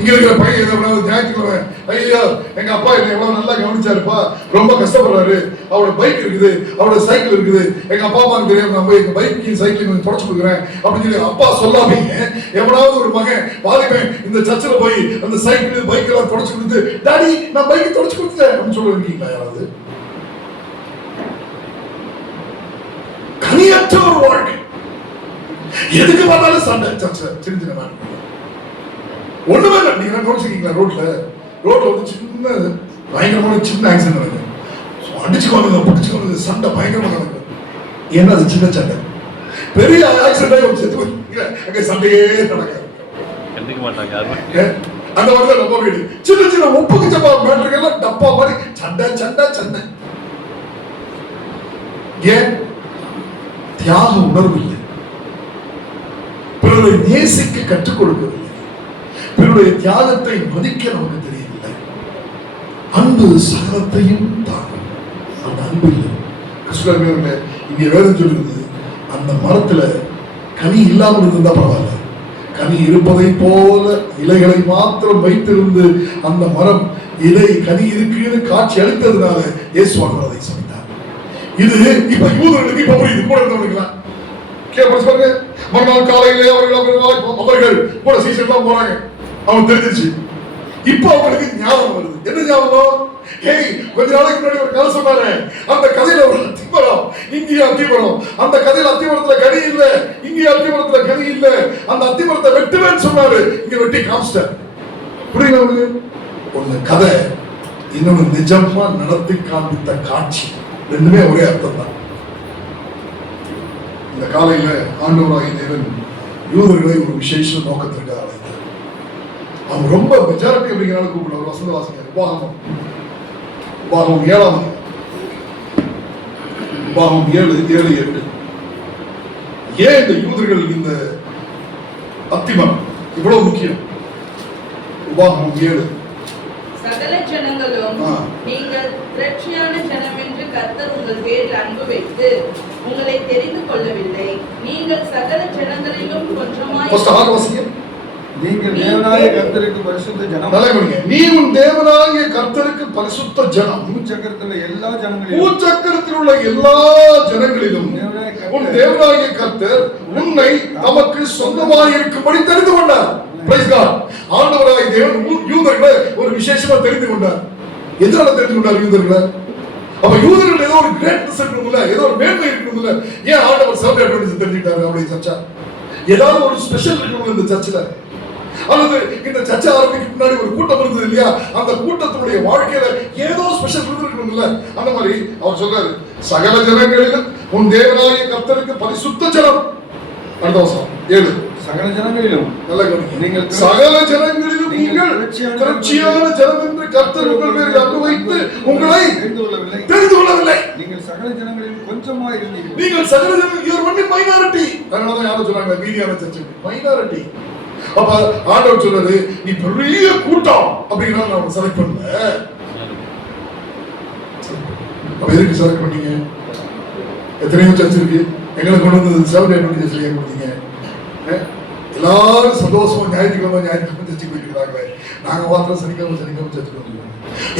இங்க இருக்கிற பையன் எதாவது ஞாயிற்றுக்கிழமை, ஐயோ எங்க அப்பா என்னை எவ்வளவு நல்லா கவனிச்சாருப்பா, ரொம்ப கஷ்டப்படுறாரு, அவரோட பைக் இருக்குது, அவரோட சைக்கிள் இருக்குது, எங்க அப்பா அம்மாவுக்கு தெரியாம நம்ம எங்க பைக்கு சைக்கிள் கொஞ்சம் தொடச்சு கொடுக்குறேன் அப்படின்னு சொல்லி அப்பா சொல்லாமீங்க எவனாவது ஒரு மகன் வாலிபன் இந்த சர்ச்சில் போய் அந்த சைக்கிள் பைக் எல்லாம் தொடச்சு கொடுத்து டாடி நான் பைக் தொடச்சு கொடுத்தேன் அப்படின்னு சொல்ல இருக்கீங்களா? யாராவது? கனியற்ற ஒரு வாழ்க்கை. எதுக்கு பார்த்தாலும் சண்டை, சர்ச்சை, சின்ன சின்ன நாட்கள் ஒண்ணுமே இல்லை. நீங்க கவனிச்சிருக்கீங்களா? ரோட்ல வந்து சின்ன பயங்கரமான சின்ன ஆக்சிடென்ட் நடக்கும். அடிச்சுக்கோங்க பிடிச்சுக்கோங்க சண்டை பயங்கரமா நடக்கும். ஏன்னா அது சின்ன சண்டை. பெரிய ஆக்சிடென்ட் செத்து அங்க சண்டையே நடக்காது. அந்த மாதிரி நம்ம வீடு சின்ன சின்ன உப்புக்கு சப்பா மேட்டர்கள் டப்பா மாதிரி சண்டை சண்டை சண்டை. ஏன்? தியாக உணர்வு இல்லை, பிறரை நேசிக்க கற்றுக் கொடுக்கவில்லை, பிறருடைய தியாகத்தை மதிக்க நமக்கு தெரியவில்லை. அன்பு சகலத்தையும் தாங்கும். அந்த அன்பு இல்லை. கிறிஸ்துவ இங்க வேதம் சொல்லுது, அந்த மரத்துல கனி இல்லாமல் இருந்தா பரவாயில்ல, கனி இருப்பதை போல இலைகளை மாத்திரம் வைத்திருந்து அந்த மரம் இலை கனி இருக்குன்னு காட்சி அளித்ததுனால இயேசுவானவர் அதை சமைத்தார். இது இப்ப யூதர்களுக்கு இப்ப புரியுது. கூட இருந்தவங்களுக்குலாம் கேட்பாங்க. மறுநாள் காலையிலே அவர்கள் கூட சீசன் போறாங்க. அவன் தெரிஞ்சிச்சு. இப்ப அவங்களுக்கு ஞாபகம் வருது. என்ன ஞாபகம்? ஏய் கொஞ்ச நாளைக்கு முன்னாடி ஒரு கதை சொன்னாரு. அந்த கதையில ஒரு அத்திமரம், இந்திய அத்திமரம். அந்த கதையில அத்திமரத்துல கனி இல்ல, இந்திய அத்திமரத்துல கனி இல்ல. அந்த அத்திமரத்தை வெட்டுவேன்னு சொன்னாரு, இங்க வெட்டி காமிச்சிட்டார். புரியுது உங்களுக்கு? ஒண்ணு கதை, இன்னொன்னு நிஜமா நடத்தி காண்பித்த காட்சி. ரெண்டுமே ஒரே அர்த்தம் தான். இந்த காலையில ஆண்டவராகிய தேவன் யூதர்களை ஒரு விசேஷ நோக்கத்திற்காக அழைத்தார். அவங்க ரொம்ப மெஜாரிட்டி அப்படிங்கிறனால கூப்பிடுற ஒரு வசந்த வாசிங்க. உபாகமம் 7 உபாகமம் 7:7. ஏன் இந்த யூதர்கள் இந்த அத்திமரம் இவ்வளவு முக்கியம்? உபாகமம் 7. சகல ஜனங்களும் நீங்கள் திரட்சியான ஜனம் என்று கர்த்தர் உங்கள் பேரில் அன்பு வைத்து உங்களை தெரிந்து கொள்ளவில்லை. நீங்கள் சகல ஜனங்களிலும் கொஞ்சமாய் நீங்கள் தேவனாகிய கர்த்தருக்கு பரிசுத்த ஜனம். நீ உன் தேவனாகிய கர்த்தருக்கு பரிசுத்த ஜனம். பூச்சக்கரத்தில் உள்ள எல்லா ஜனங்களிலும் உன் தேவனாகிய கர்த்தர் உன்னை நமக்கு சொந்தமாக இருக்கும்படி தெரிந்து கொண்டார். Praise God. ஆண்டவராகிய தேவன் யூதர்களை ஒரு விசேஷமா தெரிந்து கொண்டார். எதனால தெரிந்து கொண்டார் யூதர்களை? அப்ப யூதர்கள் ஏதோ ஒரு கிரேட்னஸ் இருக்கணும்ல, ஏதோ ஒரு மேன்மை இருக்கணும்ல. ஏன் ஆண்டவர் செலிப்ரேட் பண்ணி தெரிஞ்சுக்கிட்டாரு? அவருடைய சர்ச்சா ஏதாவது ஒரு ஸ்பெஷல் இருக்கணும் இந்த சர்ச்சில். அல்லது இந்த சர்ச்சை ஆரம்பிக்கு முன்னாடி ஒரு கூட்டம் இருந்தது இல்லையா? அந்த கூட்டத்தினுடைய வாழ்க்கையில ஏதோ ஸ்பெஷல் இருந்திருக்கணும் இல்ல? அந்த மாதிரி அவர் சொல்றாரு, சகல ஜனங்களிலும் உன் தேவனாகிய கர்த்தருக்கு பரிசுத்த ஜனம். அடுத்த வசனம் 7. சகல ஜனங்களிலும் நல்ல கவனிங்க. சகல ஜனங்களிலும் நீங்கள் திரட்சியான ஜனம் என்று கர்த்தர் உங்கள் பேரில் அன்பு வைத்து உங்களை தெரிந்து கொள்ளவில்லை. நீங்கள் சகல ஜனங்களிலும் கொஞ்சமா இருந்தீர்கள். நீங்கள் சகல ஜனங்கள் மைனாரிட்டி. அதனாலதான் யாரும் சொல்றாங்க மீடியான சர்ச்சை மைனாரிட்டி. அப்ப ஆண்டவர் சொல்றாரு, நீ பெரிய கூட்டம் அப்படின்னா நான் செலக்ட் பண்ணல. அப்ப எதுக்கு செலக்ட் பண்ணீங்க? எத்தனையோ சர்ச் இருக்கு. எங்களை கொண்டு வந்து 7 சர்ச்சையை கொடுத்தீங்க. எல்லாரும் சந்தோஷமா ஞாயிற்றுக்கிழமை சர்ச்சைக்கு போயிட்டு இருக்காங்களே, நாங்க மாத்திரம் சனிக்கிழமை சர்ச்சைக்கு வந்துருக்கோம்.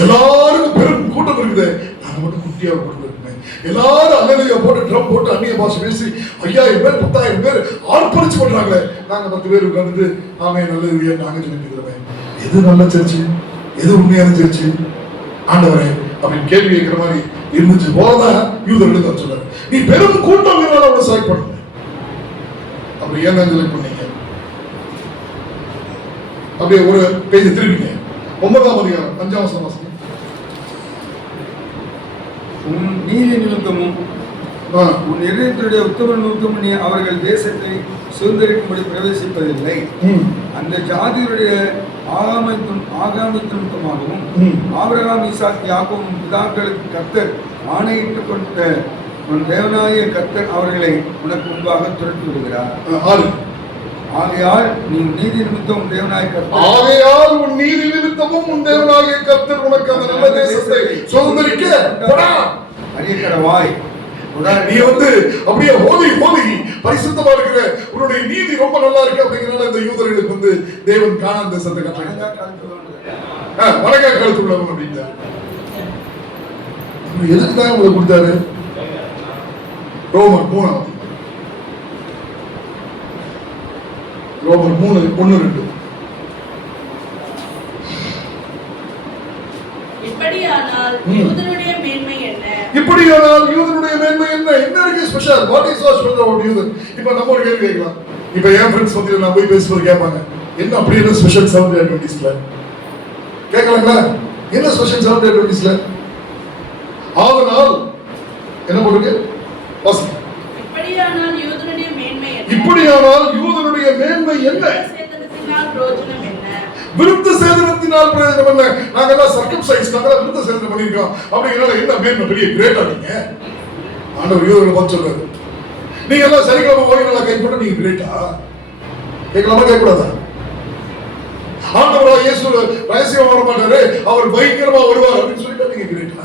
எல்லாருக்கும் பெரும் கூட்டம் இருக்குது, நாங்க மட்டும் குட்டியா கூட்டம் இருக்குமே. எல்லாரும் அல்லையா போட்டு ட்ரம் போட்டு அந்நிய பாஷை பேசி 5000 பேர் 10,000 பேர் ஆர்ப்பரிச்சு பண்றாங்களே, நாங்க 10 பேர் உட்கார்ந்துட்டு ஆமே நல்லது நாங்க சொல்லிட்டு இருக்கிறோமே. எது நல்ல சர்ச்சு, எது உண்மையான சர்ச்சு ஆண்டவரே அப்படின்னு கேள்வி கேட்கிற மாதிரி இருந்துச்சு போலதான் யூதர்களுக்கு சொல்றாரு. நீ பெரும் கூட்டம் அவனை செலக்ட் பண்ணல. அப்படி ஏன் செலக்ட் பண்ணீங்க? அப்படியே ஒரு பேஜ் திரும்பிங்க. 9ஆம் அதிகாரம் 5ஆம் வசனம் வாசிங்க. உன் நீதி நிமித்தமும் உன் இதயத்துடைய உத்தம நிமித்தமும் நீ அவர்கள் தேசத்தை சுதந்திரிக்கும்படி பிரவேசிப்பதில்லை. அந்த ஜாதியுடைய ஆகாமி நிமித்தமாகவும் ஆபிரகாம் ஈசாக் யாக்கோபு பிதாக்களுக்கு கர்த்தர் ஆணையிட்டு கொண்ட உன் தேவனாகிய கர்த்தர் அவர்களை உனக்கு முன்பாக துரத்தி விடுகிறார். ஆகையால் நீ நீதி நிமித்தம் உன் தேவனாகிய கர்த்தர் உனக்கு அந்த நல்ல தேசத்தை சுதந்திரிக்க அறியக்கடவாய். நீ அப்படியே ஓதி பரிசுத்தமா இருக்கிற உன்னுடைய நீதி ரொம்ப நல்லா இருக்கு அப்படிங்கிறனால இந்த யூதர்களுக்கு தேவன் கானான் தேசத்தை வடக்கா காலத்து உள்ளவங்க அப்படின்ட்டார். எதுக்கு தான் உங்களுக்கு கொடுத்தாரு? ரோமர் 3:1-2. இப்படியானால் யூதனுடைய மேன்மை என்ன? என்ன இருக்கு special? What is so special about யூதன்? இப்போ நம்ம ஒரு கேள்வி கேட்கலாம். இப்போ என் ஃப்ரெண்ட்ஸ் வந்து நான் போய் பேசும்போது கேட்பாங்க, என்ன அப்படி என்ன ஸ்பெஷல் 720ஸ்ல கேட்கலாங்களா? என்ன ஸ்பெஷல் 720ஸ்ல? ஆதலால் என்ன போடுங்க வாசி. இப்படியானால் யூதனுடைய மேன்மை என்ன? விருத்த சேதனத்தினால் பிரயோஜனம் என்ன? நாங்கெல்லாம் சர்க்கம்சைஸ், நாங்கெல்லாம் விருத்த சேதனம் பண்ணிருக்கோம் அப்படிங்கறனால என்ன மேன்மை? பெரிய கிரேட்டா நீங்க? ஆண்டவர் யூதர்களை பார்த்து சொல்றாரு, நீங்க எல்லாம் சரிக்கிழமை ஓய்வு கை போட்டு நீங்க கிரேட்டா? கேட்கலாமா கேட்கக்கூடாதா? ஆண்டவராக இயேசு ரகசியமா வர மாட்டாரு, அவர் பயங்கரமா வருவார் அப்படின்னு சொல்லிட்டு நீங்க கிரேட்டா?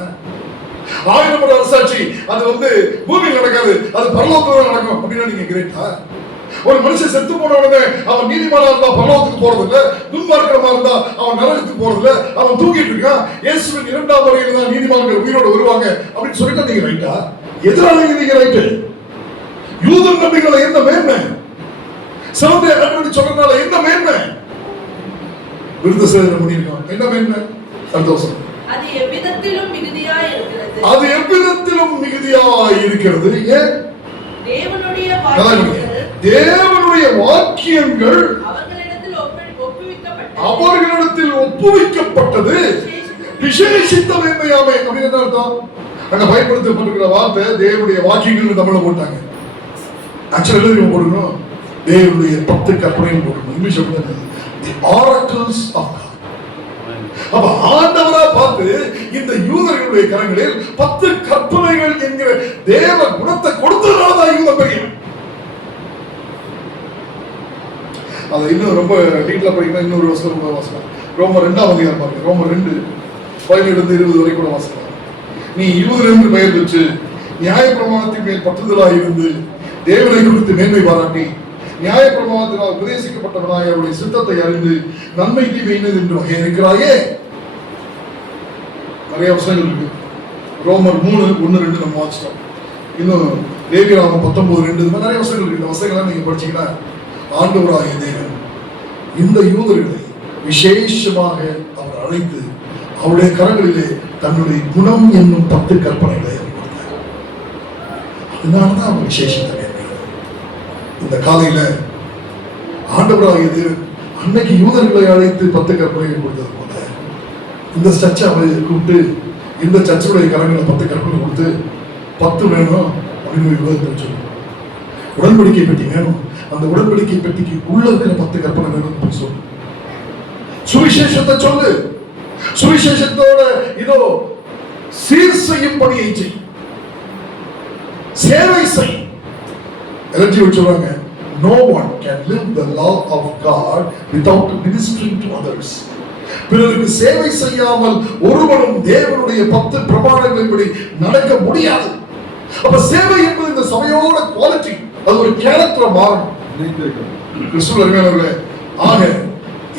1000 வருட அரசாட்சி அது பூமியில் நடக்காது, அது பரலோகத்துல நடக்கும் அப்படின்னா நீங்க கிரேட்டா? ஒரு மனுஷன் செத்து போன உடனே அவன் நீதிமானா இருந்தா பரலோகத்துக்கு போறது இல்ல, துன்மார்க்கமா இருந்தா அவன் நரகத்துக்கு போறது இல்ல, அவன் தூங்கிட்டு இருக்கான். இயேசுவின் 2ஆம் வருகையில் தான் நீதிமான்கள் உயிரோடு வருவாங்க அப்படின்னு சொல்லிட்டு நீங்க ரைட்டா? எதிராக நீங்க ரைட்டு? யூதன் நம்பிக்கையில என்ன மேன்மை? சவுண்டே அப்படின்னு சொல்றதுனால என்ன மேன்மை? விருத்த சேதனம் பண்ணியிருக்கான், என்ன மேன்மை? சந்தோஷம். அது எவ்விதத்திலும் மிகுதியாய் இருக்கிறது. ஏன்? தேவனுடைய வாக்கியங்கள் அவர்களிடத்தில் ஒப்புவிக்கப்பட்டது விசேஷித்த மேன்மையாமே. அப்படின்னு என்ன அர்த்தம்? அங்க பயன்படுத்தப்பட்டிருக்கிற வார்த்தை தேவனுடைய வாக்கியங்கள் தமிழ்ல போட்டாங்க. ஆக்சுவலா போடணும், தேவனுடைய 10 கற்பனைகள் போடணும். English the oracles of God. அப்ப ஆண்டவரா பார்த்து இந்த யூதர்களுடைய கரங்களில் 10 கற்பனைகள் என்கிற தேவ குணத்தை கொடுத்ததுனாலதான் யூத பெரியவன். அதை இன்னும் ரொம்ப டீட்டெயிலா படிக்கணும். இன்னொரு வசனம் வாசிக்கலாம். ரோமர் 2ஆம் அதிகாரம் பாருங்க. ரோமர் 2:17-20 வரை கூட வாசிக்கலாம். நீ யூதர் என்று பெயர் பெற்று நியாயப்பிரமாணத்தின் மேல் பற்றுதலாய் இருந்து தேவனை குறித்து மேன்மை பாராட்டி நியாயப்பிரமாணத்தினால் உபதேசிக்கப்பட்டவனாய் அவருடைய சித்தத்தை அறிந்து நன்மை தீமை என்று வகை இருக்கிறாயே. நிறைய வசனங்கள் இருக்கு. ரோமர் 3:1-2 நம்ம வாசிட்டோம். இன்னும் லேவியராகமம் 19:2 நிறைய வசனங்கள் இருக்கு. இந்த வசனங்கள்லாம் நீங்க படிச்சீங்கன்னா ஆண்டவராகிய தேவன் இந்த யூதர்களை விசேஷமாக அவர் அழைத்து அவருடைய கரங்களிலே தன்னுடைய குணம் என்னும் 10 கற்பனைகளை கொடுத்தார். அதனாலதான் அவர் விசேஷத்தை இந்த காலையில ஆண்டவராகிய தேவன் அன்னைக்கு யூதர்களை அழைத்து 10 கற்பனைகள் கொடுத்தது போல இந்த சர்ச்சை அவரை கூப்பிட்டு இந்த சர்ச்சுடைய கரங்களை 10 கற்பனை கொடுத்து 10 வேணும் அப்படின்னு விவாதத்தை சொல்லு. உடன்படிக்கை பெட்டி வேணும், அந்த உடன்படிக்கை பெட்டிக்கு உள்ள இருக்கிற 10 கற்பனை வேணும் சொல்லு. சுவிசேஷத்தை சொல்லு. சுவிசேஷத்தோட இதோ சீர் செய்யும் பணியை செய், சேவை செய். சொல்றாங்க, no one can live the law of God without ministering to others. பிறருக்கு சேவை செய்யாமல் ஒருவனும் தேவனுடைய 10 பிரமாணங்களின்படி நடக்க முடியாது. அப்ப சேவை என்பது இந்த சபையோட குவாலிட்டி, அது ஒரு கேரக்டரா மாறும். கிறிஸ்துவ அருமையானவர்களே, ஆக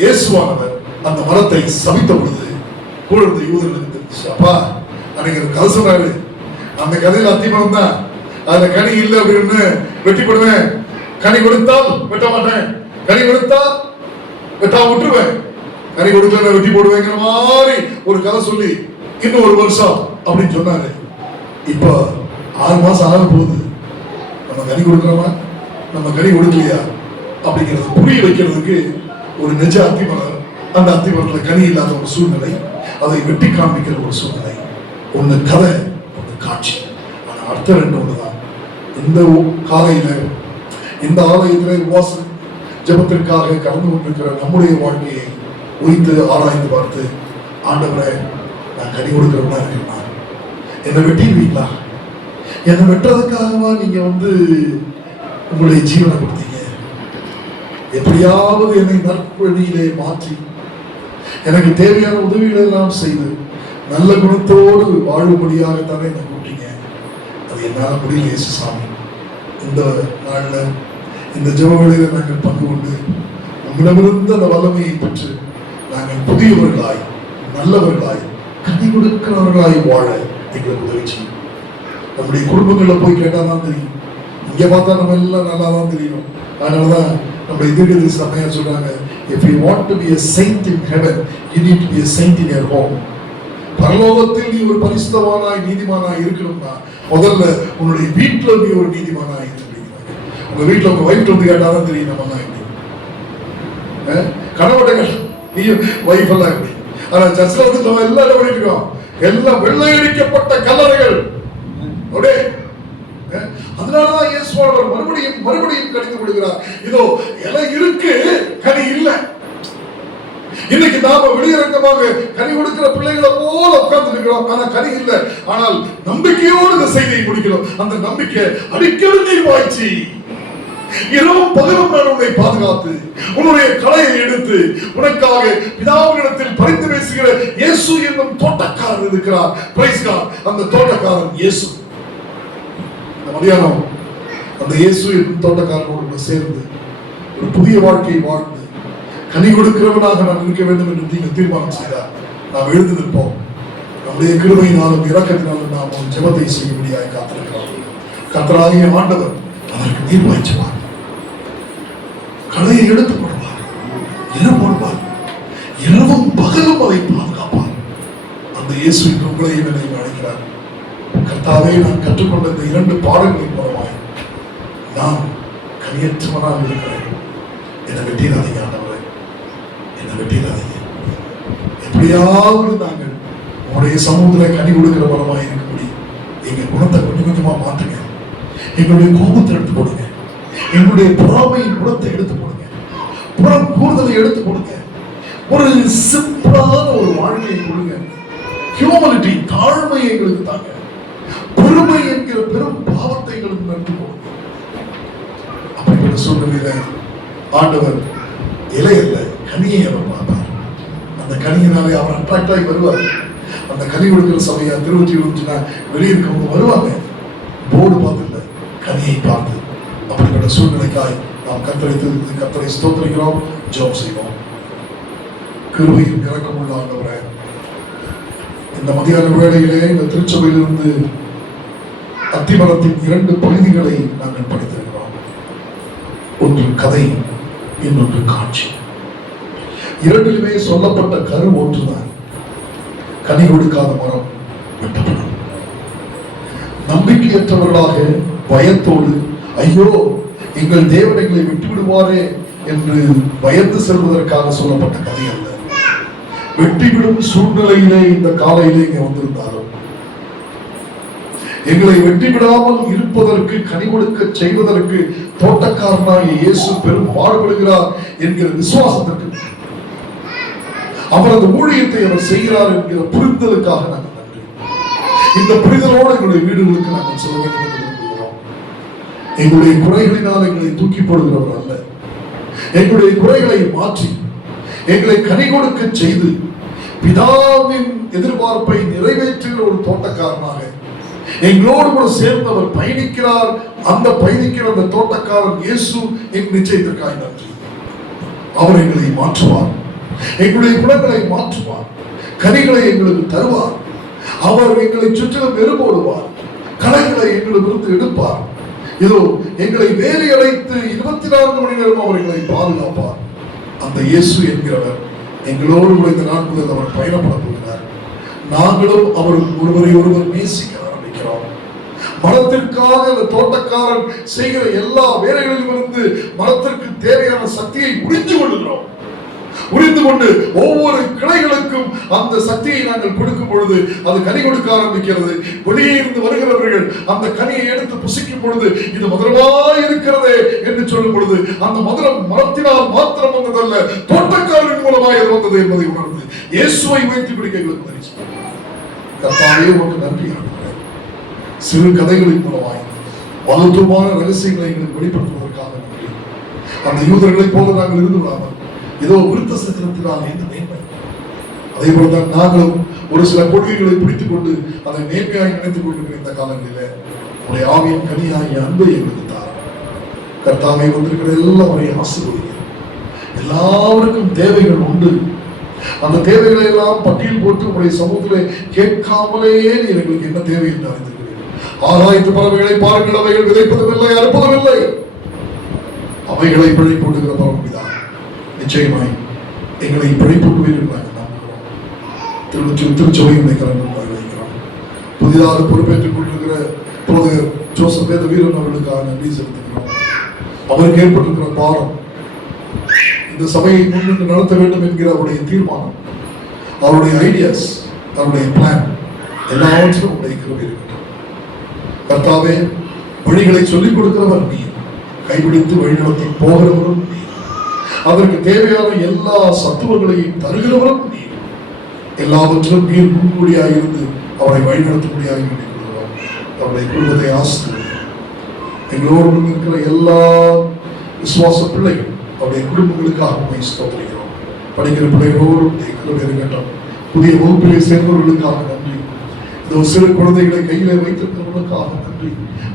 இயேசுவானவர் அந்த மரத்தை சபித்த பொழுது கூட இருந்த யூதர்களுக்கு தெரிஞ்சுச்சு. அப்பா அன்னைக்கு கதை சொன்னாரு, அந்த கதையில அத்திமரம் தான், அதுல கனி இல்லை அப்படின்னு வெட்டி போடுவேன், கனி கொடுத்தால் வெட்ட மாட்டேன், கனி கொடுத்தால் வெட்டா விட்டுருவேன், கனி கொடுக்கல வெட்டி போடுவேங்கிற மாதிரி ஒரு கதை சொல்லி இன்னும் 1 வருஷம் அப்படின்னு சொன்னாரு. இப்ப 6 மாசம் ஆக போகுது. நம்ம கனி கொடுக்கிறோமா, நம்ம கனி கொடுக்கலையா அப்படிங்கிறது புரிய வைக்கிறதுக்கு ஒரு நிஜ அத்திமரம் அந்த அத்திமரத்தில் கனி இல்லாத ஒரு சூழ்நிலை, அதை வெட்டி காண்பிக்கிற ஒரு சூழ்நிலை. ஒன்று கதை, ஒன்று காட்சி. ஆனால் அடுத்த ரெண்டு ஒன்றுதான். இந்த காலையில இந்த ஆலயத்திலே உபவாச ஜெபத்திற்காக கடந்து கொண்டிருக்கிற நம்முடைய வாழ்க்கையை உய்த்து ஆராய்ந்து பார்த்து, ஆண்டவரே நான் கனி கொடுக்கிறவனா இருக்கேன், என்னை வெட்டிடுவீங்களா? என்னை வெட்டுறதுக்காகவா நீங்க உங்களுடைய ஜீவனை கொடுத்தீங்க? எப்படியாவது என்னை நற்பணியிலே மாற்றி எனக்கு தேவையான உதவிகளை எல்லாம் செய்து நல்ல குணத்தோடு வாழும்படியாகத்தானே என்னை கூப்பிட்டீங்க. அது என்னால் முடியல இயேசுசாமி. இந்த நாள்ல இந்த ஜெபங்களில நாங்கள் பங்கு கொண்டு உங்களிடமிருந்து அந்த வல்லமையை பெற்று நாங்கள் புதியவர்களாய் நல்லவர்களாய் கனி கொடுக்கிறவர்களாய் வாழ எங்களுக்கு உதவி செய்யும். நம்முடைய குடும்பங்களில் போய் கேட்டால் தான் தெரியும். இங்கே பார்த்தா நம்ம எல்லாம் நல்லா தான் தெரியும். அதனாலதான் நம்முடைய தீர்க்கதரிசி அம்மையார் சொல்றாங்க, if you want to be a saint in heaven, you need to be a saint in your home. பரலோகத்தில் நீ ஒரு பரிசுத்தவானாய் நீதிமானாய் இருக்கணும்னா முதல்ல உன்னுடைய வீட்டில் நீ ஒரு நீதிமானாய் இருக்கிறீங்க. உங்க வீட்டில் உங்க வைஃப் கேட்டாதான் தெரியும் நம்ம தான் எப்படி கணவர்கள் நீ வைஃப் எல்லாம் எப்படி. ஆனா சர்ச்சில் நம்ம எல்லாம் என்ன பண்ணிட்டு இருக்கோம்? எல்லாம் வெள்ளையடிக்கப்பட்ட கல்லறைகள். அதனாலதான் இயேசுவானவர் மறுபடியும் கடிந்து கொடுக்கிறார். இதோ இலை இருக்கு, கனி இல்லை. இன்னைக்கு நாம வெளியரங்கமாக கனி கொடுக்கிற பிள்ளைகளை போல உட்கார்ந்து இருக்கிறோம். ஆனா கனி இல்லை. ஆனால் நம்பிக்கையோடு இந்த செய்தியை முடிக்கிறோம். அந்த நம்பிக்கை அடிக்கடி நீர் வாய்ச்சி இரவும் பகலும் நான் உன்னை பாதுகாத்து உன்னுடைய கலையை எடுத்து உனக்காக பிதாவினிடத்தில் பரிந்து பேசுகிற இயேசு என்னும் தோட்டக்காரர் இருக்கிறார். Praise God. அந்த தோட்டக்காரன் இயேசு. மதியானம் அந்த இயேசு என்னும் தோட்டக்காரனோடு சேர்ந்து ஒரு புதிய வாழ்க்கையை வாழ்ந்து கனி கொடுக்கிறவனாக நான் இருக்க வேண்டும் என்று நீங்கள் தீர்மானம் செய்தார். நாம் எழுந்து நிற்போம். நம்முடைய கிருபையினாலும் இரக்கத்தினாலும் நாம் ஒரு ஜெபத்தை செய்யும்படியாக காத்திருக்கிறோம். கர்த்தராகிய ஆண்டவர் அதற்கு நீர் பாய்ச்சுவார், களையை எடுத்து போடுவார், போடுவார், இரவும் பகலும் அதை பாதுகாப்பார். அந்த இயேசு இன்று உங்களையும் என்னையும் அழைக்கிறார். கர்த்தாவே, நான் கற்றுக்கொண்ட இந்த 2 பாடங்களின் மூலமாய் நான் கனியற்றவனாக இருக்கிறேன். என்னை வெட்டிடாதீங்க ஆண்டவரே, என்னை வெட்டிடாதீங்க. எப்படியாவது நாங்கள் உங்களுடைய சமூகத்தில் கனி கொடுக்கிற மூலமாய் இருக்கும்படி எங்க குணத்தை கொஞ்சம் கொஞ்சமா மாற்றுங்க. எங்களுடைய கோபத்தை எடுத்து போடுங்க. எங்களுடைய பொறாமையின் குணத்தை எடுத்து போடுங்க. புறம் கூறுதலை எடுத்து போடுங்க. ஒரு சிம்பிளான ஒரு வாழ்க்கையை கொடுங்க. ஹியூமனிட்டி, தாழ்மையை எங்களுக்கு தாங்க. பொறுமை என்கிற பெரும் பாவத்தை எங்களுக்கு நன்றி போடுங்க. அப்படிப்பட்ட சூழ்நிலையில ஆண்டவர் இலை அல்ல, கனியை அவர் பார்ப்பார். அந்த கனியினாலே அவர் அட்ராக்ட் ஆகி வருவார். அந்த கனி கொடுக்கிற சமயம் திருவொற்றியூர்னா வெளியிருக்கவங்க வருவாங்க. போர்டு பார்த்து இல்லை, கனியை பார்த்து. அப்படிப்பட்ட சூழ்நிலைக்காய் நாம் கர்த்தரை ஸ்தோத்திரிக்கிறோம், ஜெபம் செய்வோம். கிருபையும் இரக்கமுள்ள ஆண்டவரே, இந்த மதியான வேளையிலே இந்த திருச்சபையிலிருந்து அத்திமரத்தின் 2 பகுதிகளை நாங்கள் படித்திருக்கிறோம். ஒன்று கதை, இன்னொன்று காட்சி. இரண்டிலுமே சொல்லப்பட்ட கரு ஒன்றுதான். கனி கொடுக்காத மரம் வெட்டப்படும். நம்பிக்கையற்றவர்களாக பயத்தோடு, ஐயோ எங்கள் தேவன் எங்களை விட்டு விடுவாரே என்று பயந்து செல்வதற்காக சொல்லப்பட்ட கதை அல்ல. வெட்டிவிடும் சூழ்நிலையிலே இந்த காலையிலே இங்கே வந்திருந்தாலும் எங்களை வெட்டி விடாமல் இருப்பதற்கு, கனி கொடுக்க செய்வதற்கு தோட்டக்காரனாகிய இயேசு பெரும் பாடுபடுகிறார் என்கிற விசுவாசத்திற்கு, அவர் அந்த ஊழியத்தை அவர் செய்கிறார் என்கிற புரிதலுக்காக நாங்கள் நன்றி. இந்த புரிதலோடு எங்களுடைய வீடுகளுக்கு நாங்கள் சொல்ல வேண்டும் என்று விரும்புகிறோம். எங்களுடைய குறைகளினால் எங்களை தூக்கி போடுகிறவர் அல்ல. எங்களுடைய குறைகளை மாற்றி எங்களை கனி கொடுக்க செய்து பிதாவின் எதிர்பார்ப்பை நிறைவேற்றுகிற ஒரு தோட்டக்காரனாக எங்களோடு கூட சேர்ந்து அவர் பயணிக்கிறார். அந்த பயணிக்கிற அந்த தோட்டக்காரன் இயேசு எங்கள் நிச்சயத்திற்காக நன்றி. அவர் எங்களை மாற்றுவார், எங்களுடைய குணங்களை மாற்றுவார், கனிகளை எங்களுக்கு தருவார். அவர் எங்களை சுற்றிலும் எருபோடுவார், கலைகளை எங்களிடமிருந்து எடுப்பார். இதோ எங்களை வேலி அடைத்து 24 மணி நேரம் அவர் எங்களை பாதுகாப்பார். அந்த இயேசு என்கிறவர் எங்களோடு கூட இந்த நாட்களில் அவர் பயணப்பட போகிறார். நாங்களும் அவர் ஒருவரை ஒருவர் நேசிக்க ஆரம்பிக்கிறோம். மனத்திற்காக அந்த தோட்டக்காரன் செய்கிற எல்லா வேலைகளிலும் இருந்து மனத்திற்கு தேவையான சக்தியை புரிந்து கொள்கிறோம். புரிந்து கொண்டு ஒவ்வொரு கிளைகளுக்கும் அந்த சக்தியை நாங்கள் கொடுக்கும் பொழுது அது கனி கொடுக்க ஆரம்பிக்கிறது. வெளியே இருந்து வருகிறவர்கள் அந்த கனியை எடுத்து புசிக்கும் பொழுது இது மதுரமாய் இருக்கிறதே என்று சொல்லும் பொழுது அந்த மதுரம் மரத்தினால் மாத்திரம் வந்ததல்ல, தோட்டக்காரரின் மூலமாய் அது வந்தது என்பதை உணர்ந்து இயேசுவை உயர்த்தி பிடிக்க எங்களுக்கு பரிசு. கர்த்தாவே உமக்கு நன்றி ஆண்டவரே. சிறு கதைகளின் மூலமாய் மகத்துவமான ரகசியங்களை எங்களுக்கு வெளிப்படுத்துவதற்காக நன்றி. அந்த யூதர்களைப் போல நாங்கள் இருந்து விடாமல் ஏதோ விருத்த சத்திரத்தினால் என்று மேன்மை, அதே போலதான் நாங்களும் ஒரு சில கொள்கைகளை பிடித்துக் கொண்டு அதை நேர்மையாய் நினைத்துக் கொண்டிருக்கிற இந்த காலங்களிலே உடைய ஆவியின் கனியாகிய அன்பை எங்களுக்கு தாரும். கர்த்தாவை வந்திருக்கிற எல்லாரையும் ஆசீர்வதிங்க. எல்லாருக்கும் தேவைகள் உண்டு. அந்த தேவைகளை எல்லாம் பட்டியல் போட்டு உடைய சமூகத்திலே கேட்காமலேயே நீர் எங்களுக்கு என்ன தேவை என்று அறிந்திருக்கிறீர்கள். ஆராய்த்து பறவைகளை பாருங்கள், அவைகள் விதைப்பதுமில்லை, அறுப்பதுமில்லை, அவைகளை பிழைப்போட்டுகிற பரம்பிதா நிச்சயமாய் எங்களை பிழைப்போட்டுவீர்கள் நாங்கள் நம்புகிறோம். திருச்சபையை கரங்கள் வைக்கிறோம். புதிதாக பொறுப்பேற்றுக் கொண்டிருக்கிற போதகர் ஜோசப் வேத வீரன் அவர்களுக்காக நன்றி செலுத்துகிறோம். அவருக்கு ஏற்பட்டிருக்கிற பாடம், இந்த சபையை முன்னின்று நடத்த வேண்டும் என்கிற அவருடைய தீர்மானம், அவருடைய ஐடியாஸ், அவருடைய பிளான் எல்லாவற்றிலும் உடைய கிருபை இருக்கட்டும். கர்த்தாவே, வழிகளை சொல்லிக் கொடுக்கிறவர் நீ, கைபிடித்து வழிநடத்தி போகிறவரும் நீ, அதற்கு தேவையான எல்லா சத்துவங்களையும் தருகிறவரும் நீ, எல்லாவற்றிலும் நீர் முன்கூடியாக இருந்து அவரை வழிநடத்தக்கூடியாக வேண்டிக் கொள்கிறோம். அவருடைய குடும்பத்தை ஆசிரியர் எங்களோடு இருக்கிற எல்லா விசுவாச பிள்ளைகள் அவருடைய குடும்பங்களுக்காக உண்மை ஸ்தோத்திரிக்கிறோம். படிக்கிற பிள்ளைகளோடு இருக்கட்டும். புதிய வகுப்பிலே சேர்ந்தவர்களுக்காக நன்றி. இந்த சிறு குழந்தைகளை கையிலே வைத்திருக்கிறவர்களுக்காக நன்றி.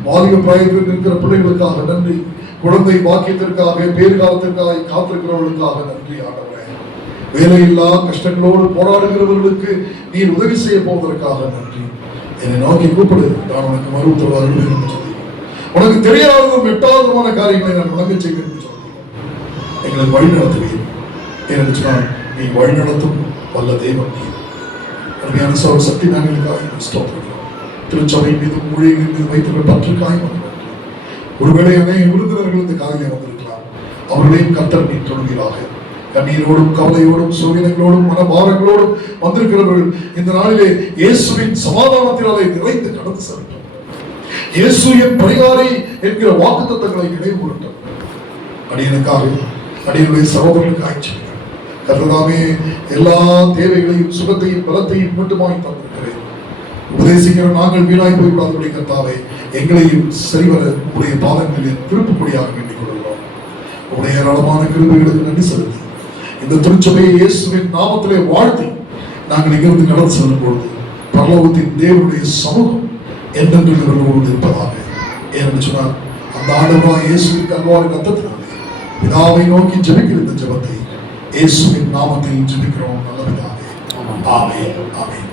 வாலிப பிராயத்தில் இருக்கிற பிள்ளைகளுக்காக நன்றி. குழந்தை பாக்கியத்திற்காக பேர்காலத்திற்காக காத்திருக்கிறவர்களுக்காக நன்றி. ஆண்டவரே, வேலையில்லா கஷ்டங்களோடு போராடுகிறவர்களுக்கு நீர் உதவி செய்ய போவதற்காக நன்றி. என்னை நோக்கி கூப்பிடு, நான் உனக்கு மறு உத்தரவாக சொல்லி உனக்கு தெரியாததும் எட்டாவதுமான காரியங்களை நான் வழங்க செய்வேன் என்று சொல்லி எங்களை வழி நடத்துவேன். ஏனென்று சொன்னால் நீ வழி நடத்தும் வல்ல தேவன் நீ. அருமையான சக்தி நாங்களுக்காக ஸ்தோத்திரிக்கிறோம். திருச்சபை மீது ஊழியர்கள் மீது வைத்துள்ள பற்றுக்காய் வந்து ஒருவேளை அநேக விருந்தினர்கள் இந்த காலையில் வந்திருக்கலாம். அவர்களையும் கர்த்தர் நீ தொழுகிறாக. கண்ணீரோடும் கவலையோடும் சோதனைகளோடும் மனபாரங்களோடும் வந்திருக்கிறவர்கள் இந்த நாளிலே இயேசுவின் சமாதானத்தினாலே நிறைந்து கடந்து செல்லட்டும். இயேசு என் பரிகாரி என்கிற வாக்குத்தத்தங்களை நினைவு கூறட்டும். அடியனுக்காக, அடியனுடைய சகோதரர்களுக்கு கர்த்ததாமே எல்லா தேவைகளையும் சுகத்தையும் பலத்தையும் மட்டுமாய் தந்திருக்கிறேன். உபதேசிக்கிற நாங்கள் வீணாய் போய்விடாதபடி கர்த்தாவே எங்களையும் சரிவர உடைய பாதங்களில் திருப்புப்படியாக வேண்டிக் கொள்கிறோம். உடைய ஏராளமான கிருபைகளுக்கு நன்றி செலுத்தி இந்த திருச்சபையை இயேசுவின் நாமத்திலே வாழ்த்தி நாங்கள் இங்கிருந்து கடந்து செல்லும் பொழுது பரலோகத்தின் தேவனுடைய சமூகம் என்றென்று இவர்களோடு இருப்பதாக. ஏனென்று சொன்னால் அந்த ஆண்டவராய் இயேசுவின் கல்வாரி ரத்தத்தினாலே பிதாவை நோக்கி ஜெபிக்கிற இந்த ஜெபத்தை இயேசுவின் நாமத்தில் ஜெபிக்கிறோம் நல்ல பிதாவே. ஆமென், ஆமென்.